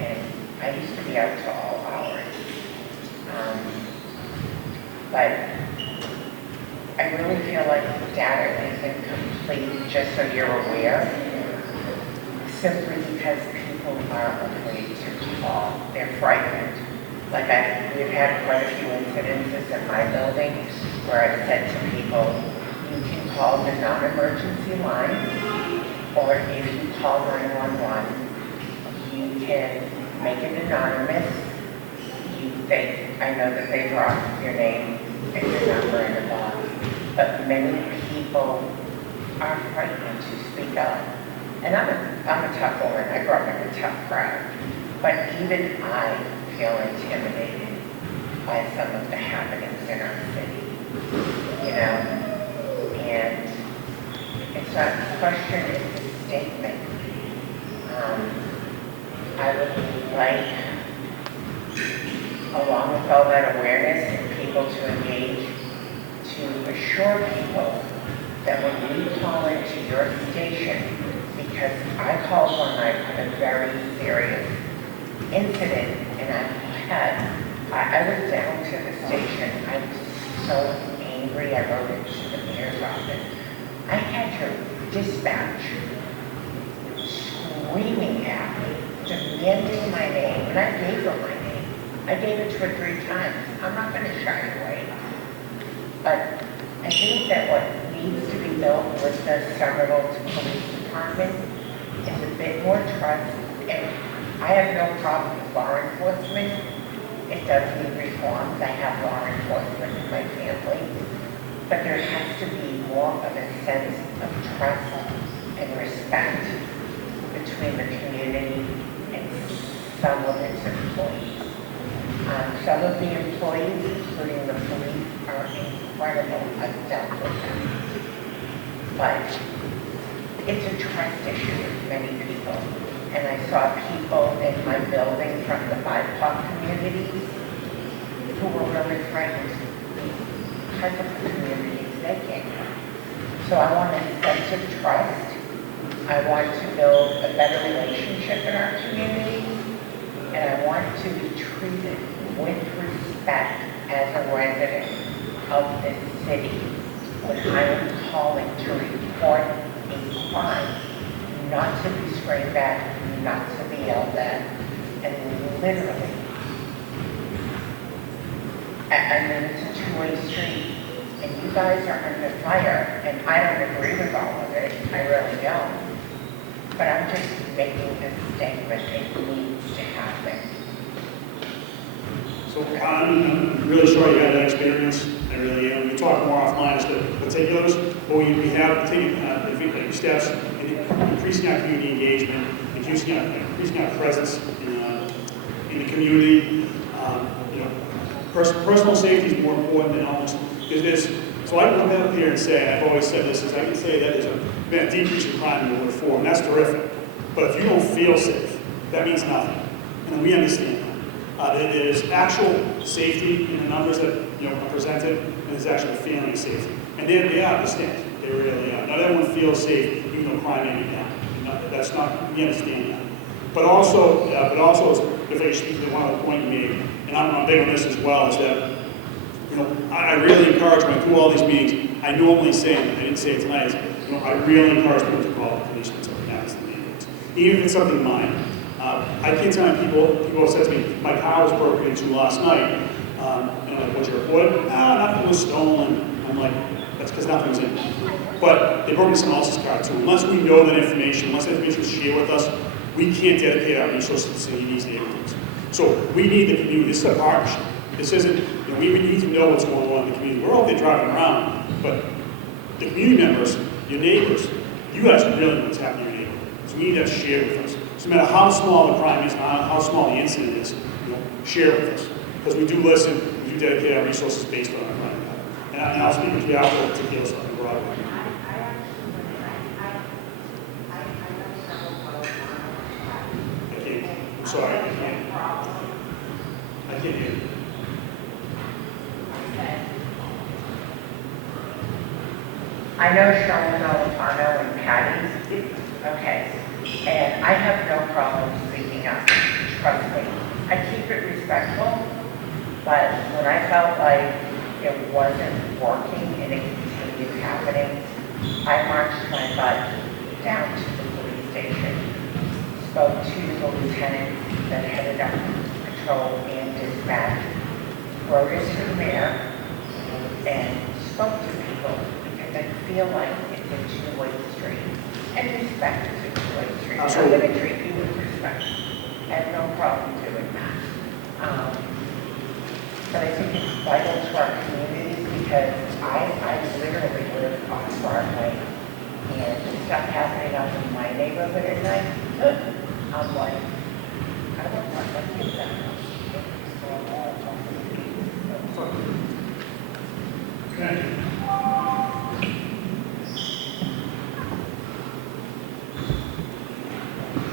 And I used to be out to all hours. But I really feel like data isn't complete, just so you're aware, simply because people are afraid to call. They're frightened. Like we've had quite a few incidences in my building where I've said to people, you can call the non-emergency line, or if you call 911, you can make it anonymous. I know that they drop your name and your number in the box, but many people are frightened to speak up. And I'm a tough woman. I grew up in a tough crowd. But even I feel intimidated by some of the happenings in our city, you know? And it's not a question, it's a statement. I would like, along with all that awareness and people to engage, to assure people that when we call into your station, because I called one night with a very serious incident, and I went down to the station. I was so angry, I wrote it to the mayor's office. I had your dispatch screaming at me, demanding my name, and I gave her my name. I gave it to her 3 times. I'm not going to shy away. But I think that what needs to be built with the Somerville Police Department is a bit more trust. And I have no problem with law enforcement. It does need reforms. I have law enforcement in my family. But there has to be more of a sense of trust and respect between the community and some of its employees. Some of the employees, including the police, are incredible. I've dealt with them. But it's a trust issue with many people. And I saw people in my building from the BIPOC communities who were really frightened because of the communities they came from. So I want a sense of trust. I want to build a better relationship in our community. And I want to be treated with respect as a resident of this city when I am calling to report a crime, not to be screamed at, not to be yelled at, and literally, I mean, it's a two-way street, and you guys are under fire, and I don't agree with all of it, I really don't, but I'm just making a statement, it needs to happen. So I'm really sorry you had that experience. I really am. We talk more offline as to particulars, but we have taken steps in increasing our community engagement, increasing our presence in the community. Personal safety is more important than almost. So I come up here and say, I've always said this, is I can say that there's been a decrease in crime in Ward 4, and that's terrific. But if you don't feel safe, that means nothing. And we understand that. There's actual safety in the numbers that are presented, and there's actually family safety. And they are distinct. They really are. Not everyone feels safe, even though crime may be down. That's not, we understand that. But also, if I speak to one other point you made, and I'm big on this as well, is that I really encourage when I do all these meetings. I normally say, and I didn't say it tonight, I really encourage people to call the police when something happens in the neighborhoods, even if it's something minor. I can't tell you, people have said to me, my car was broken into last night, and I'm like, what'd you report? Nothing was stolen. I'm like, that's because nothing was in it. But they broke into someone else's car too. Unless we know that information, unless that information is shared with us, we can't dedicate our resources to these neighborhoods. So we need the community. This is a partnership. This isn't, we need to know what's going on in the community. We're all there driving around, but the community members, your neighbors, you guys really know what's happening in your neighborhood. So we need that shared with us. So no matter how small the crime is, how small the incident is, share with us. Because we do listen, we do dedicate our resources based on our crime. And I'll speak with you after the particular stuff in Broadway. I can't. I'm sorry, I can't. I can't hear you. I know Charlotte Alfano and Patty's. Okay. And I have no problem speaking up. Trust me. I keep it respectful, but when I felt like it wasn't working and it continued happening, I marched my butt down to the police station, spoke to the lieutenant that headed up patrol and dispatch, wrote it to the mayor, and spoke to people because I feel like it's a two-way street. And respect is a two-way street. I'm going to treat you with respect. I have no problem doing that. But I think it's vital to our communities because I literally live on Broadway, and stuff happening up in my neighborhood at night, I'm like, I don't want that to happen. Thank you.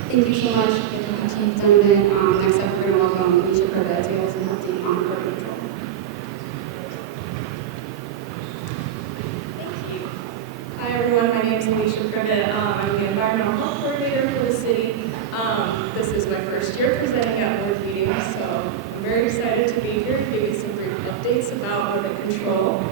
Thank you so much, Chief Donovan. Next up, we're going to welcome Alicia Privett to give us an update on border control. Hi everyone, my name is Alicia Privett. I'm the Environmental Health Coordinator for the city. This is my first year presenting at board meetings, so I'm very excited to be here to give you some brief updates about border control.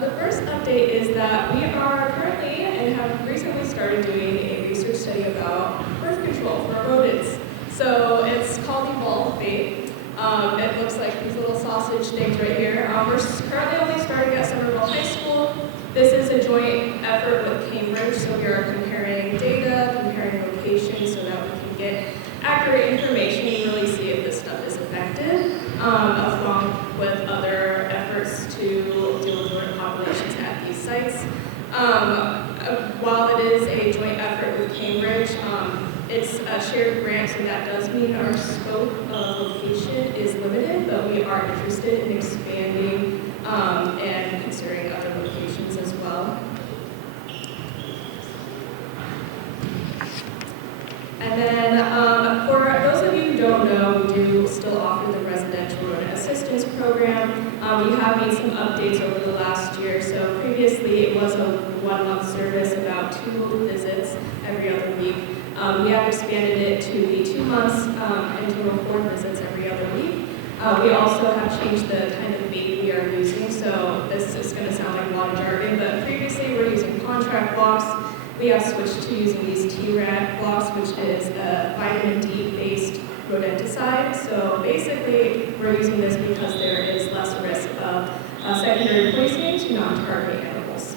The first update is that we are currently and have recently started doing a research study about birth control for rodents. So it's called Evolve Bait. It looks like these little sausage things right here. We're currently only starting at Somerville High School. This is a joint effort with Cambridge, so we are comparing data, comparing locations so that we can get accurate information and really see if this stuff is effective, along with other efforts to deal with rodent populations at these sites. While it is a joint effort with Cambridge, it's a shared grant, so that does mean our scope of location is limited, but we are interested in expanding and considering other locations as well. And then for those of you who don't know, we do still offer the residential rodent assistance program. We have made some updates over the last year. So previously it was a 1-month service, about 2 visits every other week. We have expanded it to be 2 months and total 4 visits every other week. We also have changed the kind of bait we are using. So this is going to sound like a lot of jargon, but previously we're using contract blocks. We have switched to using these T-RAD blocks, which is a vitamin D-based rodenticide. So basically, we're using this because there is less risk of secondary poisoning to non-target animals.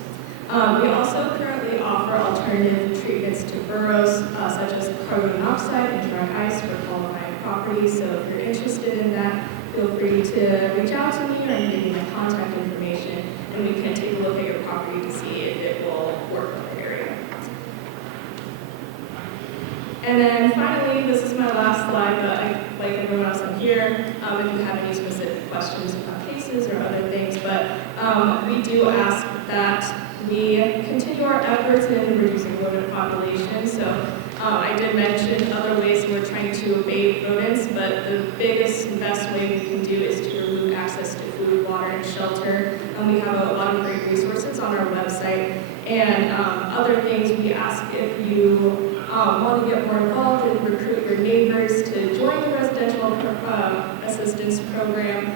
We also currently offer alternative treatments to burrows, such as carbon monoxide and dry ice for qualifying properties. So if you're interested in that, feel free to reach out to me or give me my contact information, and we can take a look at your property to see if it will work in the area. And then finally, this is my last slide, but like everyone else in here, if you have any specific questions about cases or other things, but we do ask that we continue our efforts in reducing rodent population. So I did mention other ways we're trying to abate rodents, but the biggest and best food, water, and shelter. We have a lot of great resources on our website. And other things, we ask if you want to get more involved and recruit your neighbors to join the residential assistance program.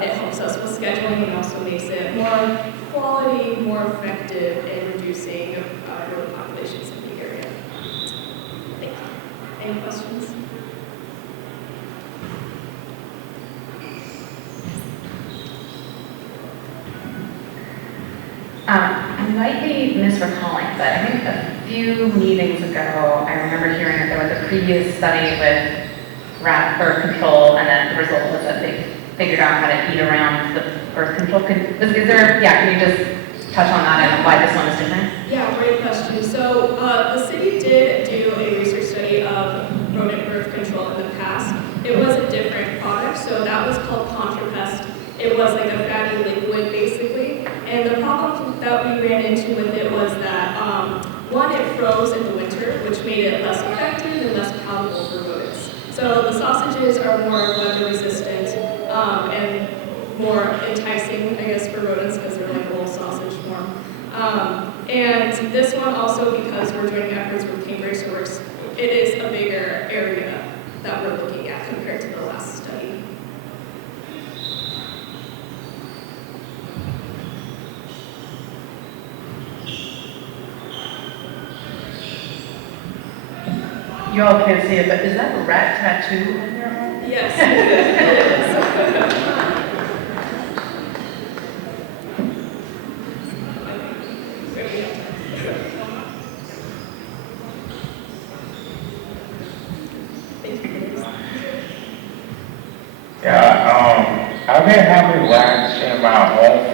It helps us with scheduling and also makes it more quality, more effective in reducing road populations in the area. Thank you. Any questions? I might be misrecalling, but I think a few meetings ago, I remember hearing that there was a previous study with rat birth control, and then the result was that they figured out how to eat around the birth control. Can you just touch on that and why this one is different? Yeah, great question. So the city did do a research study of rodent birth control in the past. It was a different product, so that was called Contrapest. It was like a fatty liquid, basically. And the problem that we ran into with it was that, one, it froze in the winter, which made it less effective and less palatable for rodents. So the sausages are more weather resistant and more enticing, I guess, for rodents because they're like a little sausage form. And this one also, because we're doing efforts with Cambridge Works, it is a bigger area that we're looking at compared to the last study. You all can't see it, but is that a rat tattoo on your arm? Yes, it is. Yeah, I've been having rats in my home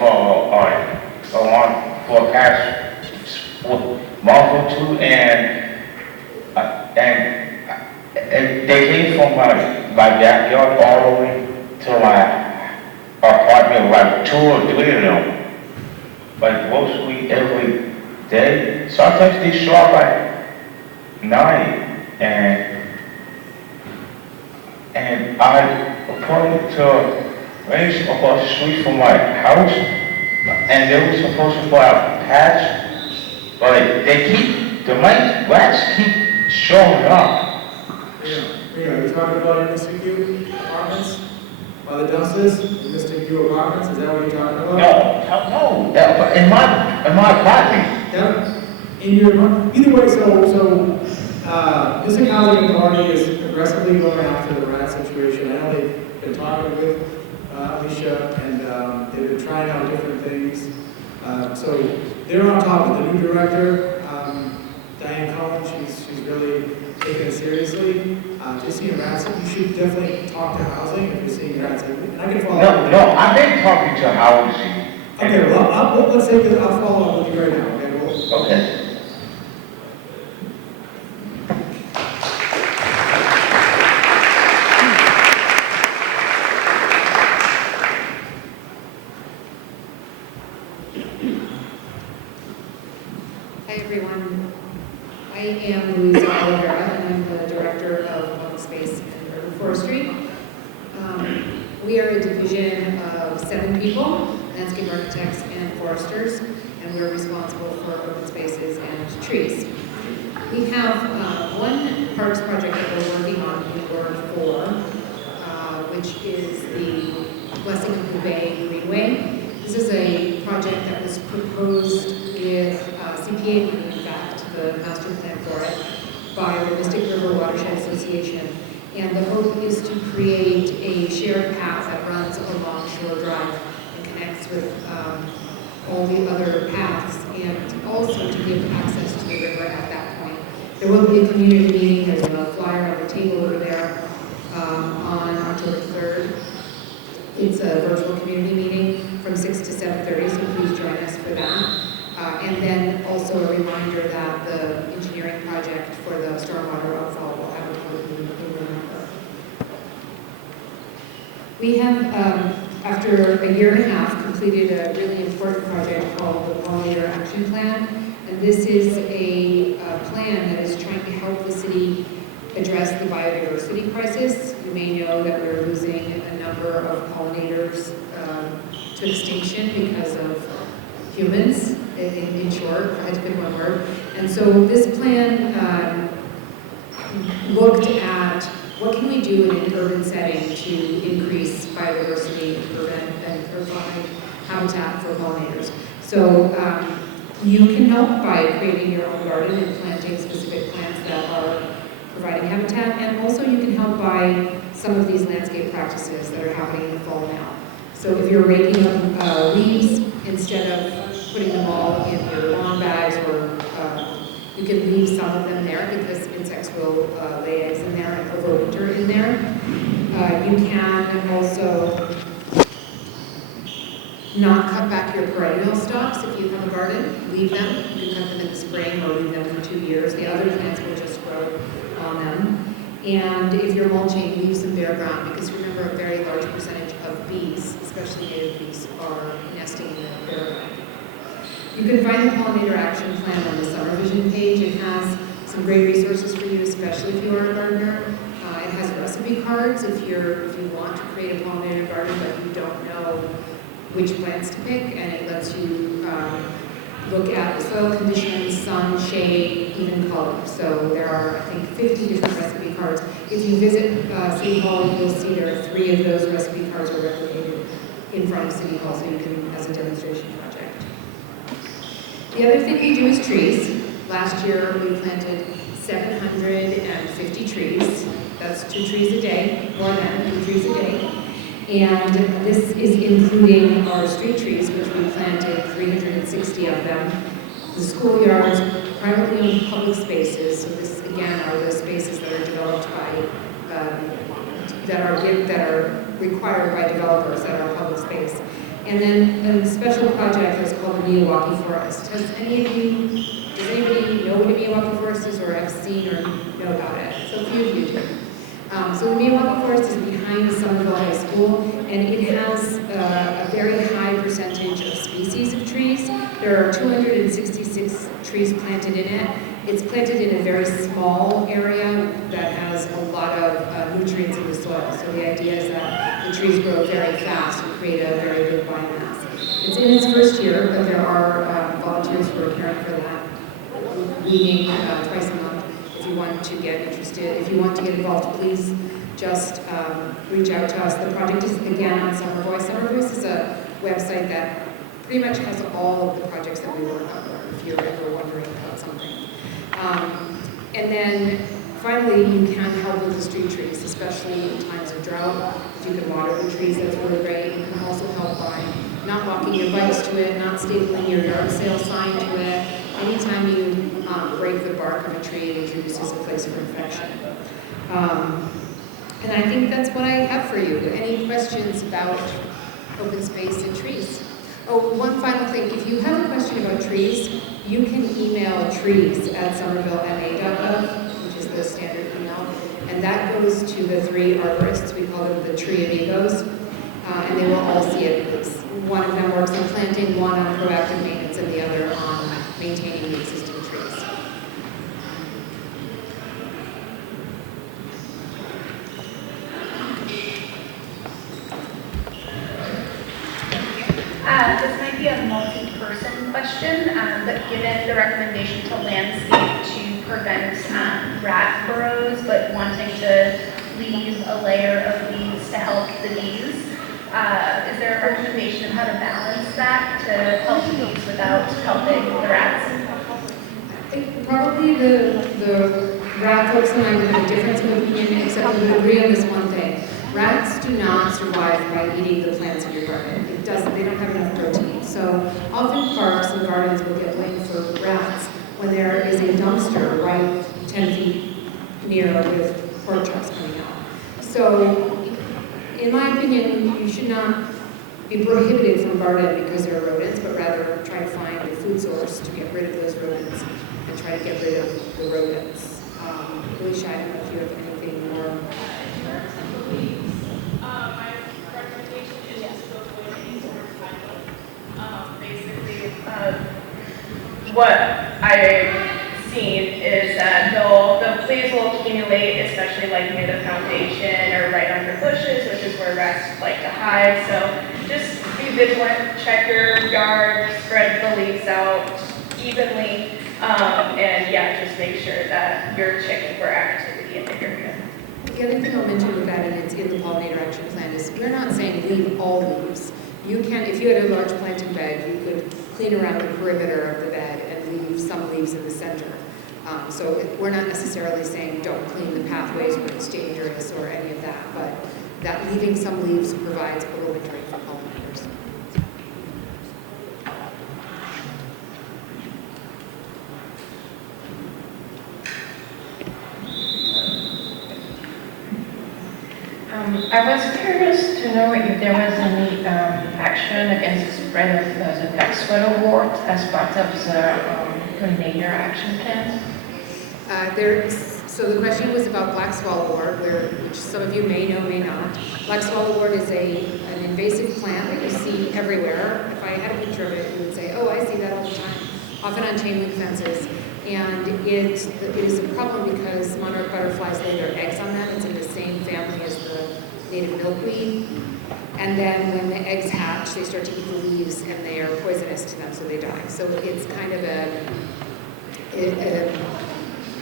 for past month or two, and they came from my backyard all the way to my apartment, like 2 or 3 of them, like mostly every day. Sometimes they show up at night, and I according to race across the street from my house, and they were supposed to put out patch, but the rats keep showing up. Yeah, are you talking about in Mr. Q apartments? By the dumpsters? In Mr. Q apartments? Is that what you're talking about? No, in my apartment. Yeah, in your, either way, so Mr. Housing Authority is aggressively going after the rat situation. I know they've been talking with Alicia, and they've been trying out different things. So they're on top of the new director, Diane Cullen. She's really taking it seriously. If you're seeing rats, you should definitely talk to housing if you're seeing rats. And I can follow up. No, I've been talking to housing. Okay, well, let's say that I'll follow up with you right now. Okay. Okay. Hi everyone, I am Louisa Oliveira and I'm the Director of Public Space and Urban Forestry. We are a division of 7 people, landscape architects and foresters, and we're responsible for open spaces and trees. We have one parks project that we're working on in Ward 4, which is the Blessing of the Bay Greenway. This is a project that was proposed with CPA money, in fact, the master plan for it, by the Mystic River Watershed Association. And the hope is to create a shared path that runs along Shore Drive and connects with all the other paths, and also to give access to the river at that point. There will be a community meeting. There's a flyer on the table over there on October 3rd. It's a virtual community meeting from 6 to 7:30, so please join us for that. And then also a reminder that the engineering project for the stormwater outfall will have a public meeting in November. We have, after a year and a half, completed a really important project called the Pollinator Action Plan. And this is a plan that is trying to help the city address the biodiversity crisis. You may know that we're losing a number of pollinators to extinction because of humans, in short, if I had to pick one word. And so this plan looked at what can we do in an urban setting to increase biodiversity and provide habitat for pollinators. So you can help by creating your own garden and planting specific plants that are providing habitat, and also you can help by some of these landscape practices that are happening in the fall now. So if you're raking up leaves, instead of putting them all in your lawn bags, or you can leave some of them there because insects will lay eggs in there and overwinter in there. You can also not cut back your perennial stalks if you have a garden. Leave them. You can cut them in the spring or leave them for 2 years. The other plants will just grow on them. And if you're mulching, leave some bare ground, because remember, a very large percentage of bees, especially native bees, are nesting in the bare ground. You can find the Pollinator Action Plan on the Summer Vision page. It has some great resources for you, especially if you are a gardener. It has recipe cards if you want to create a pollinator garden but you don't know which plants to pick, and it lets you look at the soil conditions, sun, shade, even color. So there are, I think, 50 different recipe cards. If you visit City Hall, you'll see there are 3 of those recipe cards are replicated in front of City Hall, so you can, as a demonstration project. The other thing we do is trees. Last year, we planted 750 trees. That's 2 trees a day, more than 2 trees a day. And this is including our street trees, which we planted 360 of them. The schoolyards, privately owned public spaces, so this again are those spaces that are developed by, that are required by developers that are public space. And then a special project is called the Miyawaki Forest. Does anybody know what a Miyawaki Forest is, or have seen or know about it? So a few of you do. So the Miyawaki Forest is behind Somerville High School, and it has a very high percentage of species of trees. There are 266 trees planted in it. It's planted in a very small area that has a lot of nutrients in the soil. So the idea is that the trees grow very fast and create a very big biomass. It's in its first year, but there are volunteers who are caring for that, meeting twice a month. If you want to get interested, if you want to get involved, please just reach out to us. The project is again on Summer Voice. Summer Voice is a website that pretty much has all of the projects that we work on, if you're ever wondering about something. And then finally, you can help with the street trees, especially in times of drought. If you can water the trees, that's really great. You can also help by not walking your bikes to it, not stapling your yard sale sign to it. Anytime you break the bark of a tree, it introduces a place for infection. And I think that's what I have for you. Any questions about open space and trees? Oh, one final thing. If you have a question about trees, you can email trees@somervillema.gov, which is the standard email, and that goes to the 3 arborists. We call them the Tree Amigos, and they will all see it. One of them works on planting, one on proactive maintenance, and the other on maintaining the existing trees. This might be a multi-person question, but given the recommendation to landscape to prevent rat burrows, but wanting to leave a layer of leaves to help the bees, is there a recommendation of how to balance that to help the bees without helping the rats? I think probably the rat folks and I would have a difference in opinion, except we would agree on this one thing. Rats do not survive by eating the plants in your garden. They don't have enough protein. So often parks and gardens will get blamed for rats when there is a dumpster right 10 feet near with pork chops coming out. So in my opinion, you should not be prohibited from gardening because there are rodents, but rather try to find a food source to get rid of those rodents and try to get rid of the rodents. Really shy, I don't know if you have anything more. My recommendation is to avoid any sort of sidewalk. Basically, what I've seen is that the leaves will accumulate, especially like near the foundation or right under bushes, which is where rats like to hide. So just be be vigilant, check your yard, spread the leaves out evenly, and yeah, just make sure that you're checking for activity in the area. The other thing I'll mention with that, and it's in the pollinator action plan, is we're not saying leave all leaves. You can, if you had a large planting bed, you could clean around the perimeter of the bed and leave some leaves in the center. So we're not necessarily saying don't clean the pathways where it's dangerous or any of that, but that leaving some leaves provides overwintering for pollinators. I was curious to know if there was any action against the spread of the black swallow wart as part of the pollinator action plan. So the question was about black swallowwort, which some of you may know, may not. Black swallowwort is an invasive plant that you see everywhere. If I had a picture of it, you would say, oh, I see that all the time, often on chain link fences. And it is a problem because monarch butterflies lay their eggs on them. It's in the same family as the native milkweed. And then when the eggs hatch, they start to eat the leaves and they are poisonous to them, so they die. So it's kind of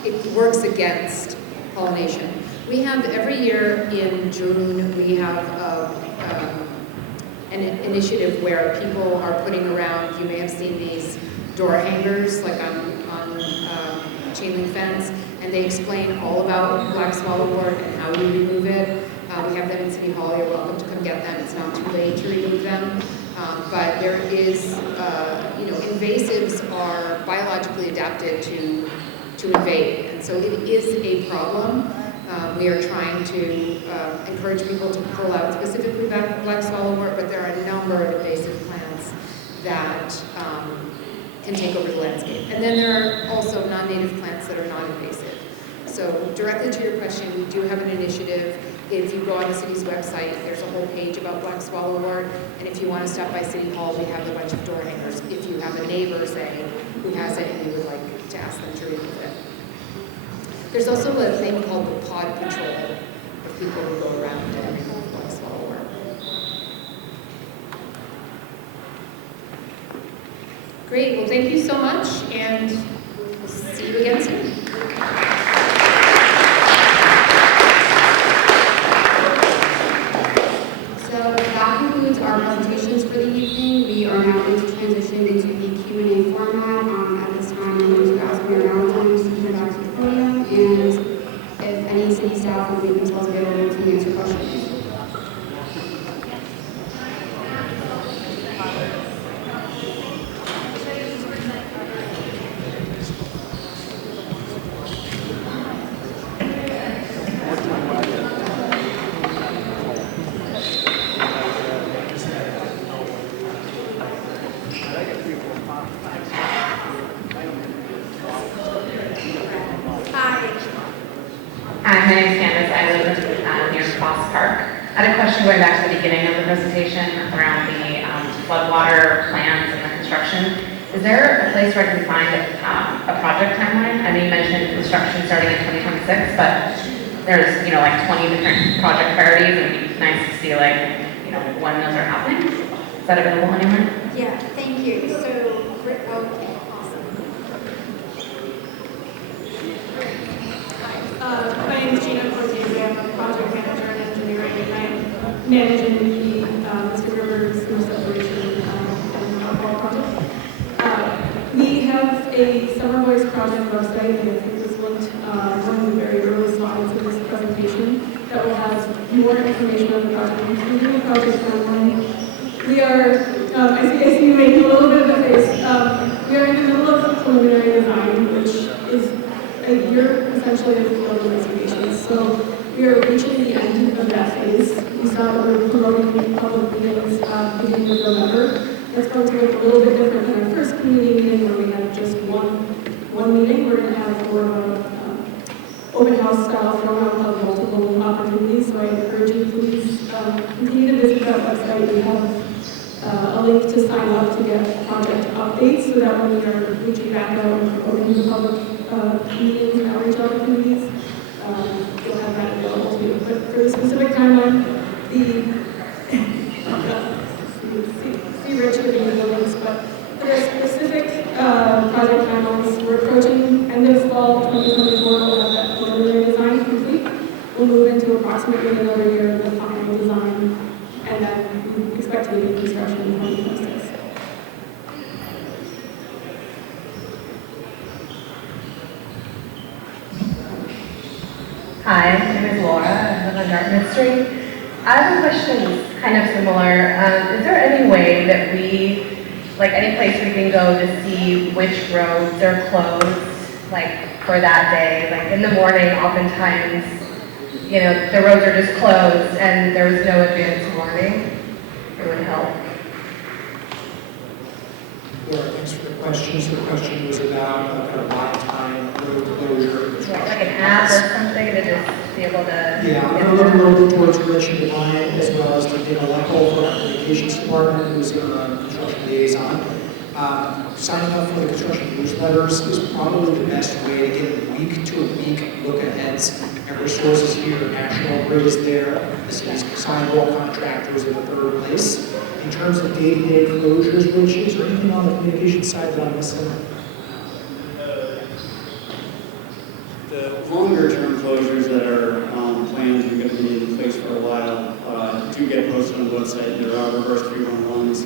it works against pollination. We have every year in June, we have an initiative where people are putting around, you may have seen these door hangers like on chain link fence, and they explain all about black swallowwort and how you remove it. We have them in City Hall. You're welcome to come get them. It's not too late to remove them. But there is, invasives are biologically adapted to invade, and so it is a problem. We are trying to encourage people to pull out specifically black swallowwort, but there are a number of invasive plants that can take over the landscape. And then there are also non-native plants that are not invasive. So directly to your question, we do have an initiative. If you go on the city's website, there's a whole page about black swallowwort. And if you want to stop by City Hall, we have a bunch of door hangers. If you have a neighbor, say, who has it and you would like to ask them to remove it. There's also a thing called the pod patrol of people who go around and remove black swallowwort. Great, well thank you so much, and we'll see you again soon. So that concludes our presentations for the evening. We are now going to transition into the Q&A format. At this time, I'm going to ask Mayor Valentine to come back to the podium, and if any city staff will make themselves available to answer questions. Hi, my name is Candace. I live near Foss Park. I had a question going back to the beginning of the presentation around the floodwater plans and the construction. Is there a place where I can find a project timeline? I know you mentioned construction starting in 2026, but there's, like 20 different project priorities, and it'd be nice to see, when those are happening. Is that available anywhere? Yeah, thank you. So, okay, awesome. My name is Gina Cortese. I'm a project manager in engineering, and I'm managing the Mr. Rivers Sewer Separation and Outfall project. We have a Summer Voice project website, and I think this linked one of the very early slides of this presentation that will have more information on the project, including the project timeline. We are, I see you making a little bit of a face. We are in the middle of preliminary design, which is a year essentially of field investigations. So we are reaching the end of that phase. We saw that we were promoting public meetings beginning of November. That's going to look a little bit different than our first community meeting where we had just one meeting. We're going to have more of an open house style format of multiple opportunities. So I encourage you, please continue to visit that website. We have a link to sign up to get project updates so that when we are reaching back out and promoting the public meetings and outreach opportunities, you'll have that available to you. But for the specific timeline, Hi, my name is Laura. I live on Dartmouth Street. I have a question that's kind of similar. Is there any way that we, like any place we can go to see which roads are closed, like for that day? Like in the morning, oftentimes, you know, the roads are just closed and there was no advance warning. It would help. Laura, thanks for the question. So the question was about kind of block time, road closure. Like an app or something to just be able to... Yeah, I'm going to look a little bit towards Rich and Divine, as well as to Dana Leckel from the Communications Department, who's a construction liaison. Signing up for the construction newsletters is probably the best way to get a week-to-week look aheads. Eversource is here, National Grid is there, the city's sidewalk contractors in the third place. In terms of day-to-day closures, Rich, is there anything on the communications side that I'm missing? The longer-term closures that are planned and going to be in place for a while do get posted on the website. There are reverse 311s.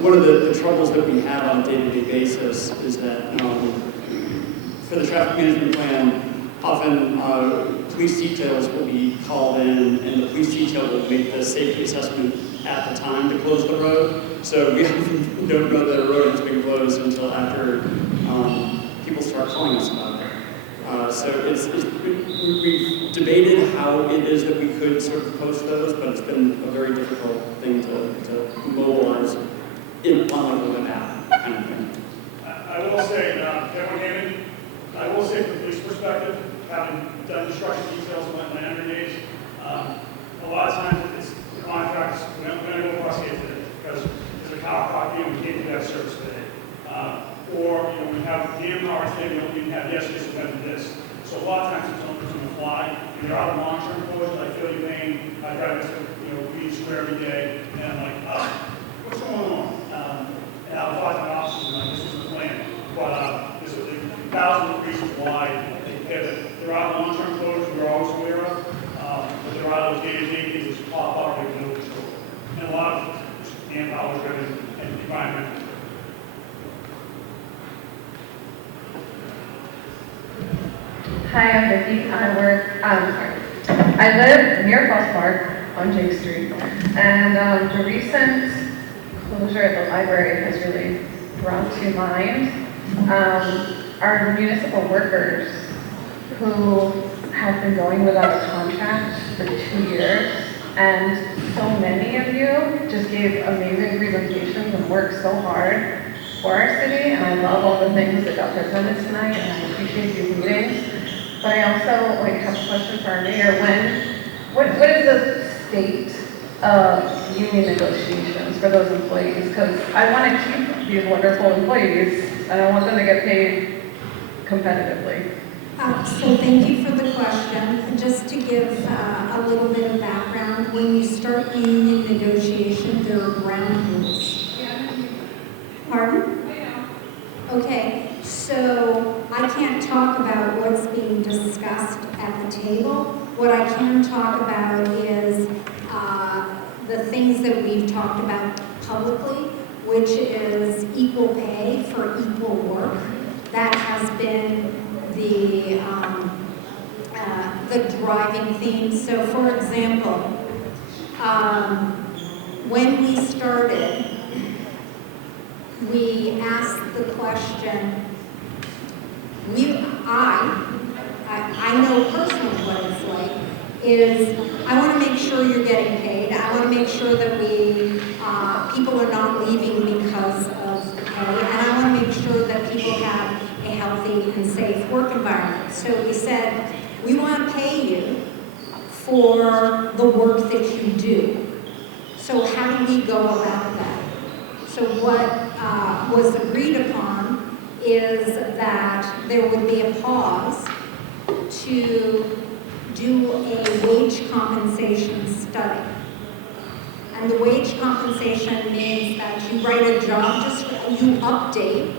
One of the troubles that we have on a day-to-day basis is that for the traffic management plan, often police details will be called in, and the police detail will make the safety assessment at the time to close the road. So we often don't know that a road has been closed until after people start calling us about it. We've debated how it is that we could sort of post those, but it's been a very difficult thing to mobilize on a web app kind of thing. I will say, Kevin Hammond, I will say from the police perspective, having done construction details in my younger days, a lot of times it's the contracts, we're going to go across here today because there's a car parked here, we can't do that service today. Or, you know, we have dam hours today, we don't even have yesterday, so we have to do this. So a lot of times it's on the fly. They're out of long-term closures, I feel your pain, I drive this, you know, Queen Square every day, and I'm like, what's going on? And I'll talk to my officers, and I'm like, this is the plan. But there's a thousand reasons why there are long-term closures we're always aware of, but there are those day-to-day things that pop up that we don't control. And a lot of manpower driven and environmental. Hi, I'm Vicki. I live near Cross Park on J Street, and the recent closure at the library has really brought to mind our municipal workers who have been going without a contract for 2 years, and so many of you just gave amazing presentations and worked so hard for our city, and I love all the things that got presented tonight, and I appreciate these meetings. But I also have a question for our mayor. What is the state of union negotiations for those employees? Because I want to keep these wonderful employees, and I want them to get paid competitively. So thank you for the question. And just to give a little bit of background, when you start union negotiation, there are ground rules. Pardon? Okay, so I can't talk about what's being discussed at the table. What I can talk about is the things that we've talked about publicly, which is equal pay for equal work. That has been the driving theme. So for example, when we started, we asked the question, I know personally what it's like, is I want to make sure you're getting paid. I want to make sure that people are not leaving because of pay. And I want to make sure that people have a healthy and safe work environment. So we said, we want to pay you for the work that you do. So how do we go about that? So what was agreed upon is that there would be a pause to do a wage compensation study. And the wage compensation means that you write a job description, you update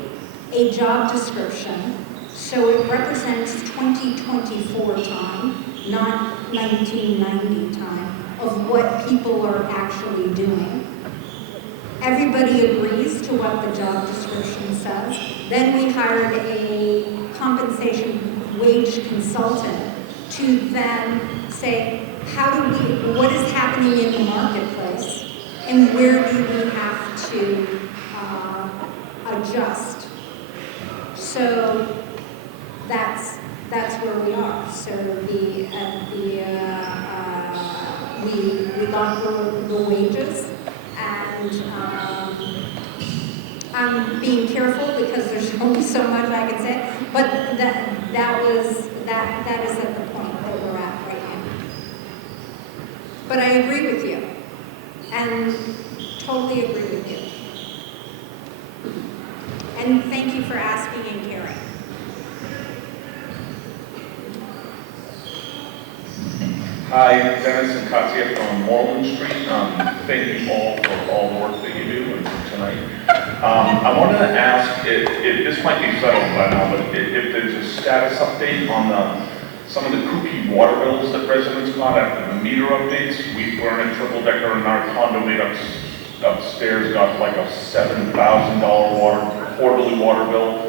a job description so it represents 2024 time, not 1990 time, of what people are actually doing. Everybody agrees to what the job description says. Then we hired a compensation wage consultant to then say, what is happening in the marketplace, and where do we have to adjust? So that's where we are. So we got the wages, and I'm being careful because there's only so much I can say, but that is at the point that we're at right now. But I agree with you, and totally agree with you. And thank you for asking and caring. Hi, Dennis and Katya from Moreland Street. Thank you all for all the work that you do and for tonight. I wanted to ask, if this might be settled by now, but if there's a status update on some of the kooky water bills that residents got after the meter updates. We're in a triple decker and our condo mate upstairs got like a $7,000 quarterly water bill.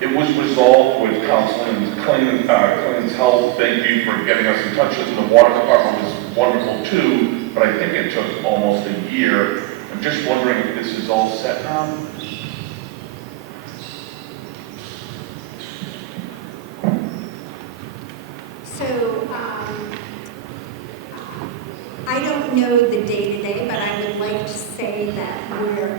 It was resolved with Councilman Clinton's help. Thank you for getting us in touch with them. The water department was wonderful too, but I think it took almost a year. I'm just wondering if this is all set now. So I don't know the day-to-day, but I would like to say that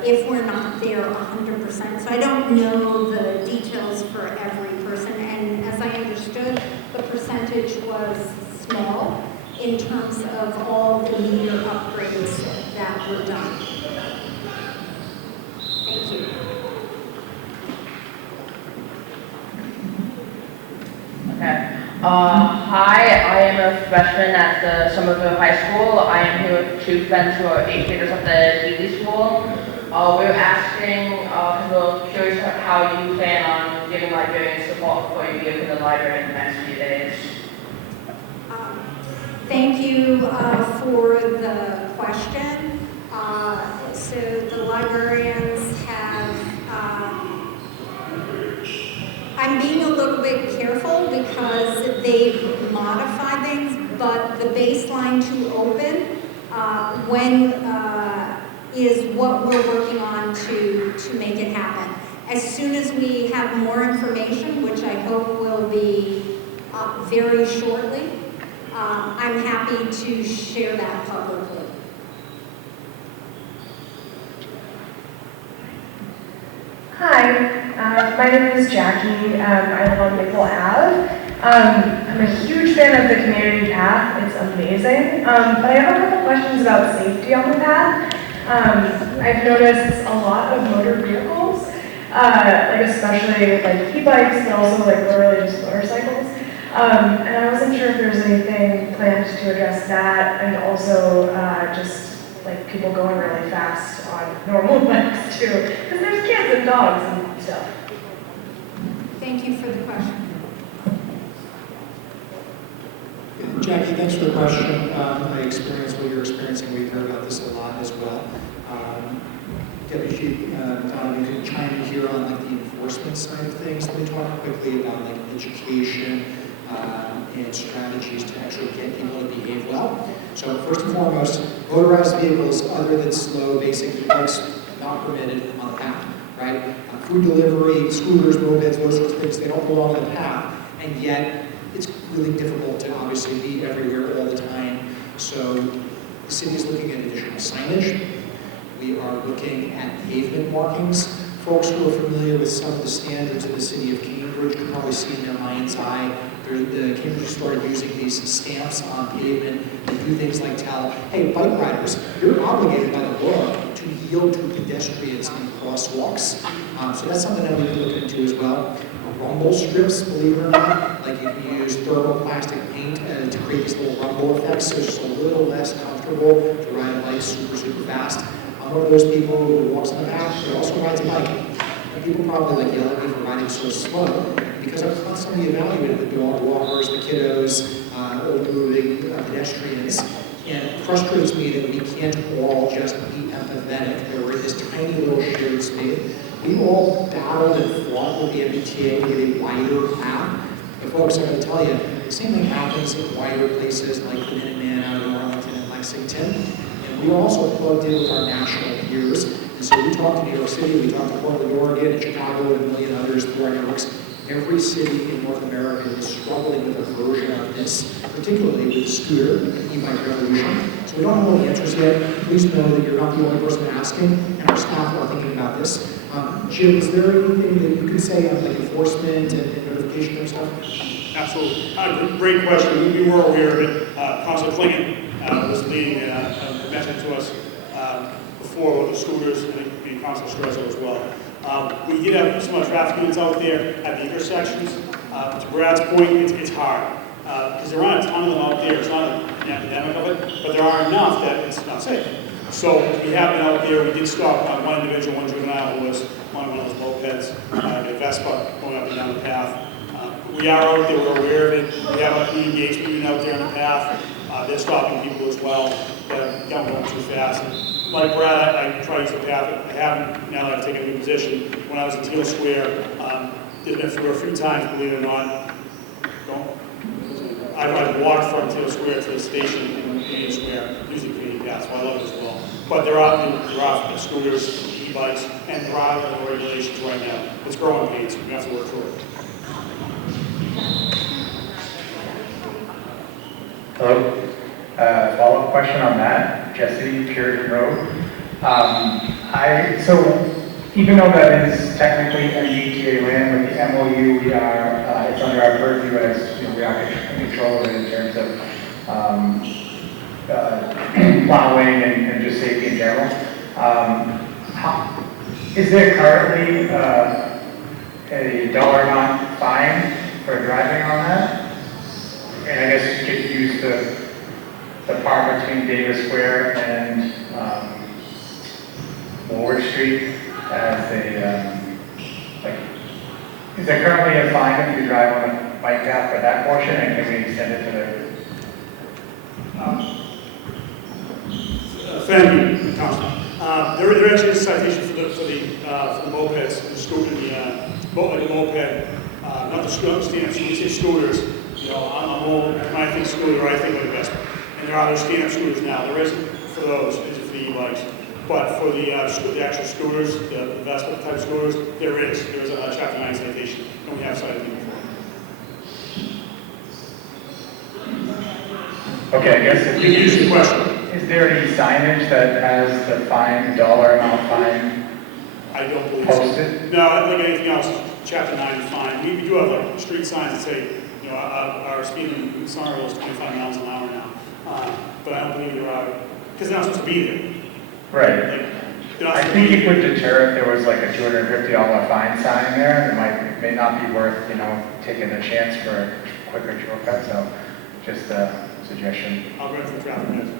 if we're not there 100%, so I don't know the details for every person, and as I understood, the percentage was small in terms of all the meter upgrades that were done. Thank you. Okay. Hi, I am a freshman at the Somerville High School. I am here with two friends who are 8th graders at the Healy School. We're asking, because we're curious how you plan on giving librarian support before you open the library in the next few days. Thank you for the question. So the librarians have, I'm being a little bit careful because they've modified things, but the baseline to open is what we're working on to make it happen. As soon as we have more information, which I hope will be very shortly, I'm happy to share that publicly. Hi, my name is Jackie. I live on Maple Ave. I'm a huge fan of the community path. It's amazing. But I have a couple questions about safety on the path. I've noticed a lot of motor vehicles, like especially like e-bikes, but also like literally just motorcycles. And I wasn't sure if there's anything planned to address that, and also just like people going really fast on normal bikes too, because there's kids and dogs and stuff. Thank you for the question. Jackie, thanks for the question. I experienced what you're experiencing. We've heard about this a lot as well. Deputy Chief Donovan can chime in here on like the enforcement side of things. Let me talk quickly about like education and strategies to actually get people to behave well. So first and foremost, motorized vehicles other than slow basic bikes not permitted on the path, right? Food delivery, scooters, mopeds, those sorts of things, they don't belong on the path, and yet it's really difficult to obviously be everywhere all the time. So the city is looking at additional signage. We are looking at pavement markings. Folks who are familiar with some of the standards of the city of Cambridge can probably see in their mind's eye. Cambridge started using these stamps on pavement that do things like tell, hey, bike riders, you're obligated by the law to yield to pedestrians in crosswalks. So that's something that we can look into as well. Rumble strips, believe it or not, like you can use thermoplastic paint to create these little rumble effects, so it's just a little less comfortable to ride a bike super, super fast. I'm one of those people who walks on the path, but also rides a bike. And people probably like yell at me for riding so slow, because I'm constantly evaluating the dog walkers, the kiddos, old moving pedestrians, and it frustrates me that we can't all just be empathetic. There were this tiny little shared space. We all battled and fought with the MBTA to get a wider path. But folks, I'm going to tell you, The same thing happens in wider places like the Minuteman out in Arlington and Lexington. And we also plugged in with our national peers. And so we talked to New York City, we talked to Portland, Oregon, and Chicago, and a million others through our networks. Every city in North America is struggling with a version of this, particularly with scooter and e-bike revolution. So we don't have all the answers yet. Please know that you're not the only person asking, and our staff are thinking about this. Jim, is there anything that you can say on like enforcement and notification and stuff? Absolutely. Great question. We were aware of it. Councilor Klingon was leading a message to us before with the scooters and Councilor Strezzo as well. We did have some traffic units out there at the intersections. To Brad's point, it's hard. Because there aren't a ton of them out there. It's not an epidemic of it, but there are enough that it's not safe. So we have been out there. We did stop one individual, one juvenile who was on one of those mopeds, a Vespa going up and down the path. We are out there. We're aware of it. We have a community engagement unit out there on the path. They're stopping people as well that don't go too fast. And like Brad, I try to use the path. I haven't now that I've taken a new position. When I was in Teal Square, there's been through a few times, believe it or not. I've walked from Teal Square to the station in Union Square, using community paths, so I love it as well. But there are scooters, e-bikes, and there are other regulations right now. It's growing pains. We have to work through it. Hello. Follow-up question on that. Jesse, Puritan Road. So even though that is technically MDTA land, with the MOU, we are it's under our purview as we are in control of it in terms of plowing and just safety in general. Is there currently a dollar amount fine for driving on that? And I guess you could use the part between Davis Square and Ward Street as a, is there currently a fine if you drive on a bike path for that portion, and can we extend it to the? Thank you, Councilman. There actually is a citation for the mopeds, the scooter, the moped, not the scooter stand-up, so we say scooters. I'm old, when I think scooter, I think of the Vespa. And there are other stand-up scooters now. There isn't for those, is it for the e-bikes. But for the actual scooters, the Vespa type scooters, there is a Chapter 9 citation, and we have cited them before. Okay, I guess if you use the question. Is there any signage that has the fine, dollar amount fine? I don't believe posted? So. No, like anything else, Chapter 9 is fine. We do have like street signs that say, our speed in Somerville is 25 miles an hour now. But I don't believe there are, because they're not supposed to be there. Right. I think it would deter if there was like a $250 fine sign there. It may not be worth, taking a chance for a quicker shortcut. So, just a suggestion. I'll run through traffic next.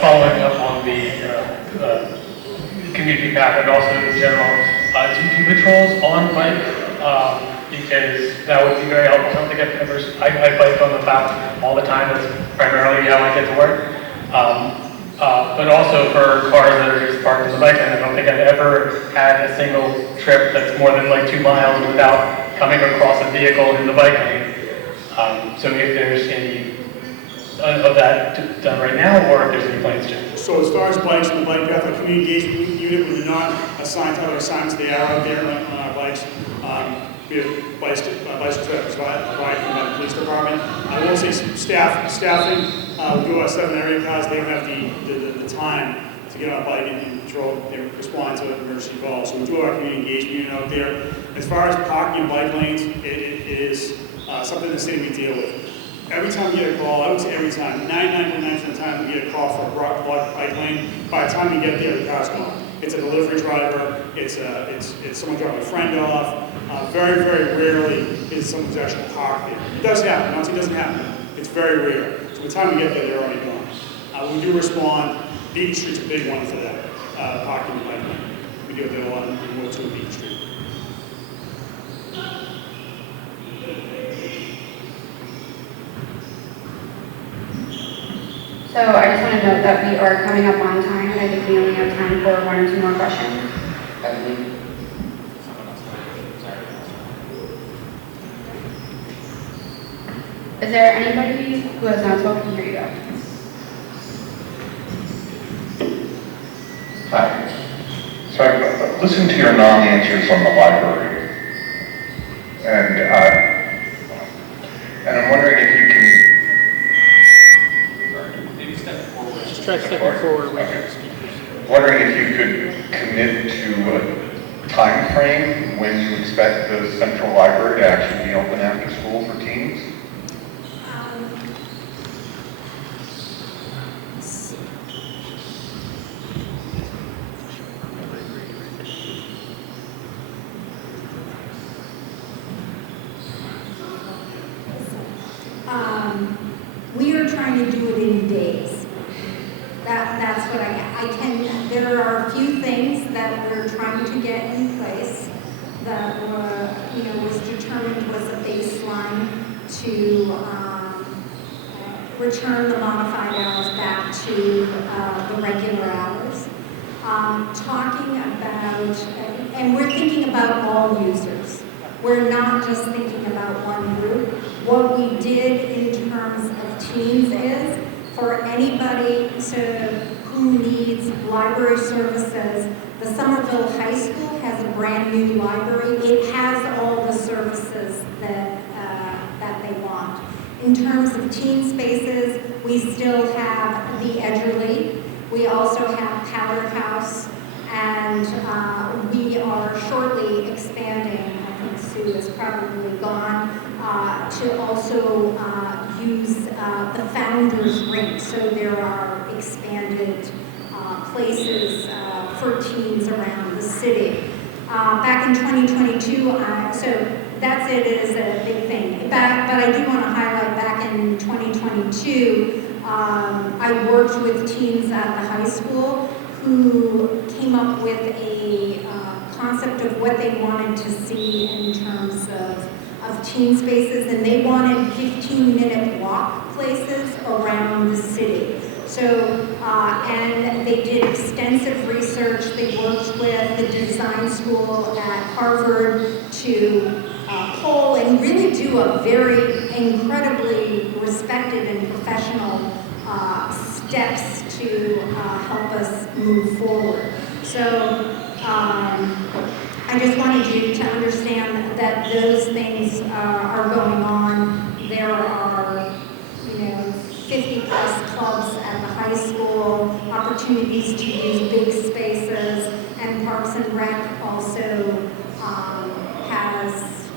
Following up on the community path and also the general TT patrols on bike, because that would be very helpful. I don't think I've ever, I bike on the path all the time. That's primarily how I get to work. But also for cars that are just parked in the bike lane, I don't think I've ever had a single trip that's more than like 2 miles without coming across a vehicle in the bike lane. So if there's any of that done right now, or if there's any plans to. So as far as bikes on the bike path, our community engagement unit, when they're not assigned to other assignments, they are out there on our bikes. We have bicycle traps provided by the police department. I will say staffing, we do our 7 area cars, they don't have the time to get on a bike and patrol. They respond to emergency calls. So we do have our community engagement unit out there. As far as parking in bike lanes, it is something the city we deal with. Every time we get a call, I would say every time, 99.9% of the time we get a call for a blocked bike lane, by the time we get there, the car's gone. It's a delivery driver, it's someone dropping a friend off. Very, very rarely is someone who's actually parked there. It does happen, I'm not saying it doesn't happen. It's very rare. So by the time we get there, they're already gone. We do respond. Beacon Street's a big one for that, parking the bike lane. We do that a lot in Ward 2 Beacon Street. So I just want to note that we are coming up on time, and I think we only have time for 1 or 2 more questions. Is there anybody who has not spoken? Here you go. Hi. So I've listened to your non-answers on the library, and I'm wondering if you can... Maybe step forward. Just try stepping forward with your speakers. Wondering if you could commit to a time frame when you expect the central library to actually be open after school for teens? We are trying to do it in days. That's what I can, there are a few things that we're trying to get in place that was determined was a baseline to return the modified hours back to the regular hours. Talking about, and we're thinking about all users. We're not just thinking about one group. What we did in terms of teens is, for anybody who needs library services, the Somerville High School has a brand new library. It has all the services that they want. In terms of teen spaces, we still have the Edgerly. We also have Powder House, and we are shortly expanding. I think Sue is probably gone, to also use the Founders Rink. So there are expanded places for teens around the city. Back in 2022, so that's it is a big thing. But I do want to highlight back in 2022, I worked with teens at the high school who came up with a concept of what they wanted to see in terms of teen spaces, and they wanted 15-minute walk places around the city. So, and they did extensive research. They worked with the design school at Harvard to poll and really do a very incredibly respected and professional steps to help us move forward. So, I just wanted you to understand that those things are going on. There are, 50+ clubs at the high school, opportunities to use big spaces, and Parks and Rec also has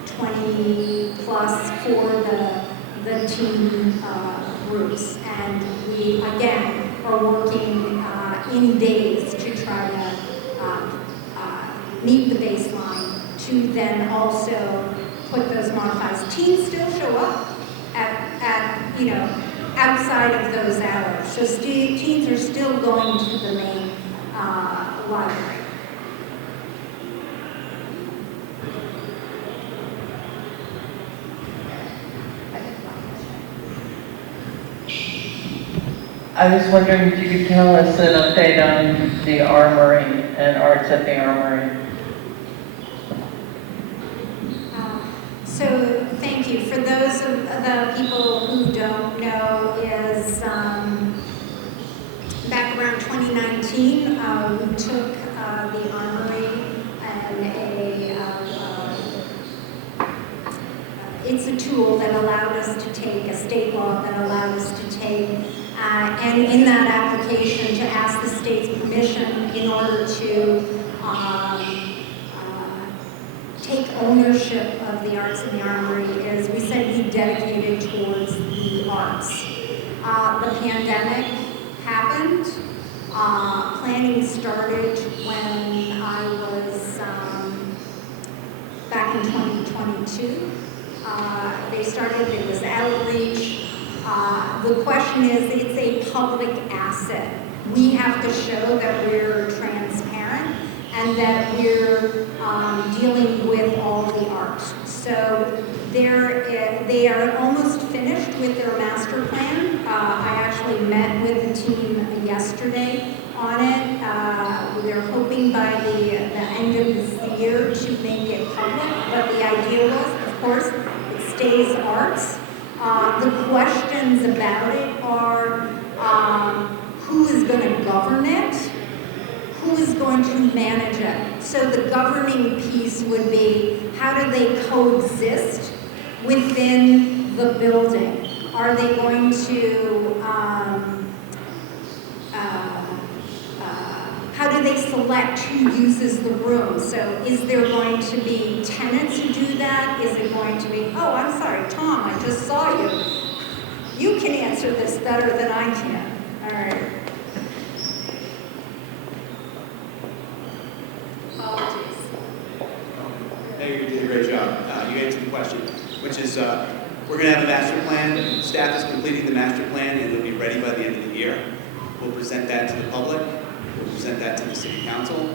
20+ for the teen groups. And we, again, are working in days to try to meet the baseline, to then also put those modifiers. Teens still show up at outside of those hours. So teens are still going to the main library. I was wondering if you could tell us an update on the armory and arts at the armory. So thank you. For those of the people who don't know, is back around 2019, we took the armory and it's a tool that allowed us to take, a state law that allowed us to take, and in that application to ask the state's permission in order to take ownership of the arts in the armory is, we said we dedicated towards the arts. The pandemic happened. Planning started when I was back in 2022. They started, there was outreach. The question is, it's a public asset. We have to show that we're transparent and that we're dealing with all the art. So they are almost finished with their master plan. I actually met with the team yesterday on it. They're hoping by the end of this year to make it public, but the idea was, of course, it stays arts. The questions about it are who is going to govern it, who is going to manage it. So the governing piece would be how do they coexist within the building? Are they going to, how do they select who uses the room? So is there going to be tenants who do that? Is it going to be, oh, I'm sorry, Tom, I just saw you. You can answer this better than I can. All right. Apologies. Hey, you did a great job. You answered the question, which is we're going to have a master plan. Staff is completing the master plan, and it'll be ready by the end of the year. We'll present that to the public. We'll present that to the city council.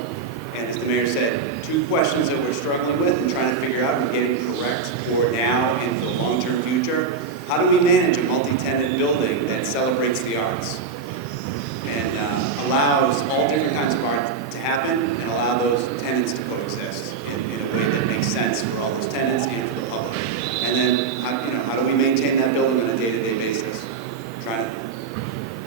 And as the mayor said, 2 questions that we're struggling with and trying to figure out and getting correct for now and for the long-term future. How do we manage a multi-tenant building that celebrates the arts and allows all different kinds of art to happen and allow those tenants to coexist in a way that makes sense for all those tenants and for the public? And then, how do we maintain that building on a day-to-day basis?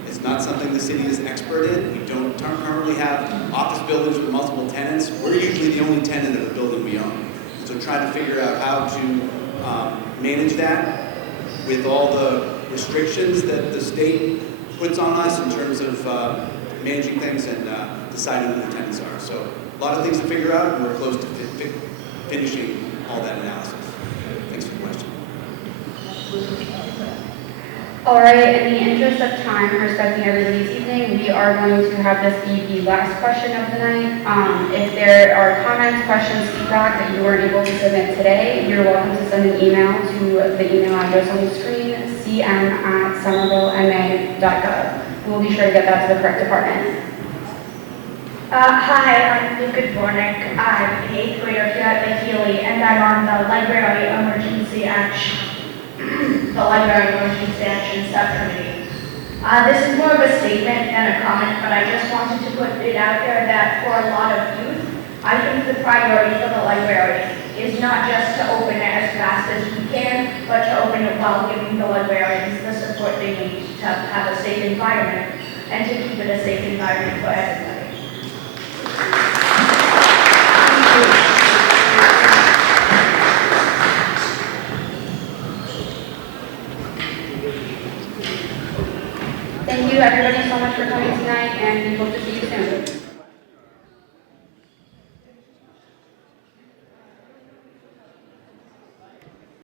It's not something the city is expert in. We don't currently have office buildings with multiple tenants. We're usually the only tenant of the building we own. So trying to figure out how to manage that with all the restrictions that the state puts on us in terms of managing things and deciding who the tenants are. So a lot of things to figure out, and we're close to finishing all that analysis. Thanks for the question. All right, in the interest of time, respecting everybody's evening, we are going to have this be the last question of the night. If there are comments, questions, feedback that you weren't able to submit today, you're welcome to send an email to the email address on the screen, cm@somervillema.gov. We'll be sure to get that to the correct department. Hi, good morning. I'm 8th grader here at the Healy, and I'm on the Library Emergency Action Subcommittee. This is more of a statement than a comment, but I just wanted to put it out there that for a lot of youth, I think the priority for the library is not just to open it as fast as we can, but to open it while giving the librarians the support they need to have a safe environment and to keep it a safe environment for everybody. Thank you everybody so much for coming tonight, and we hope to see you soon.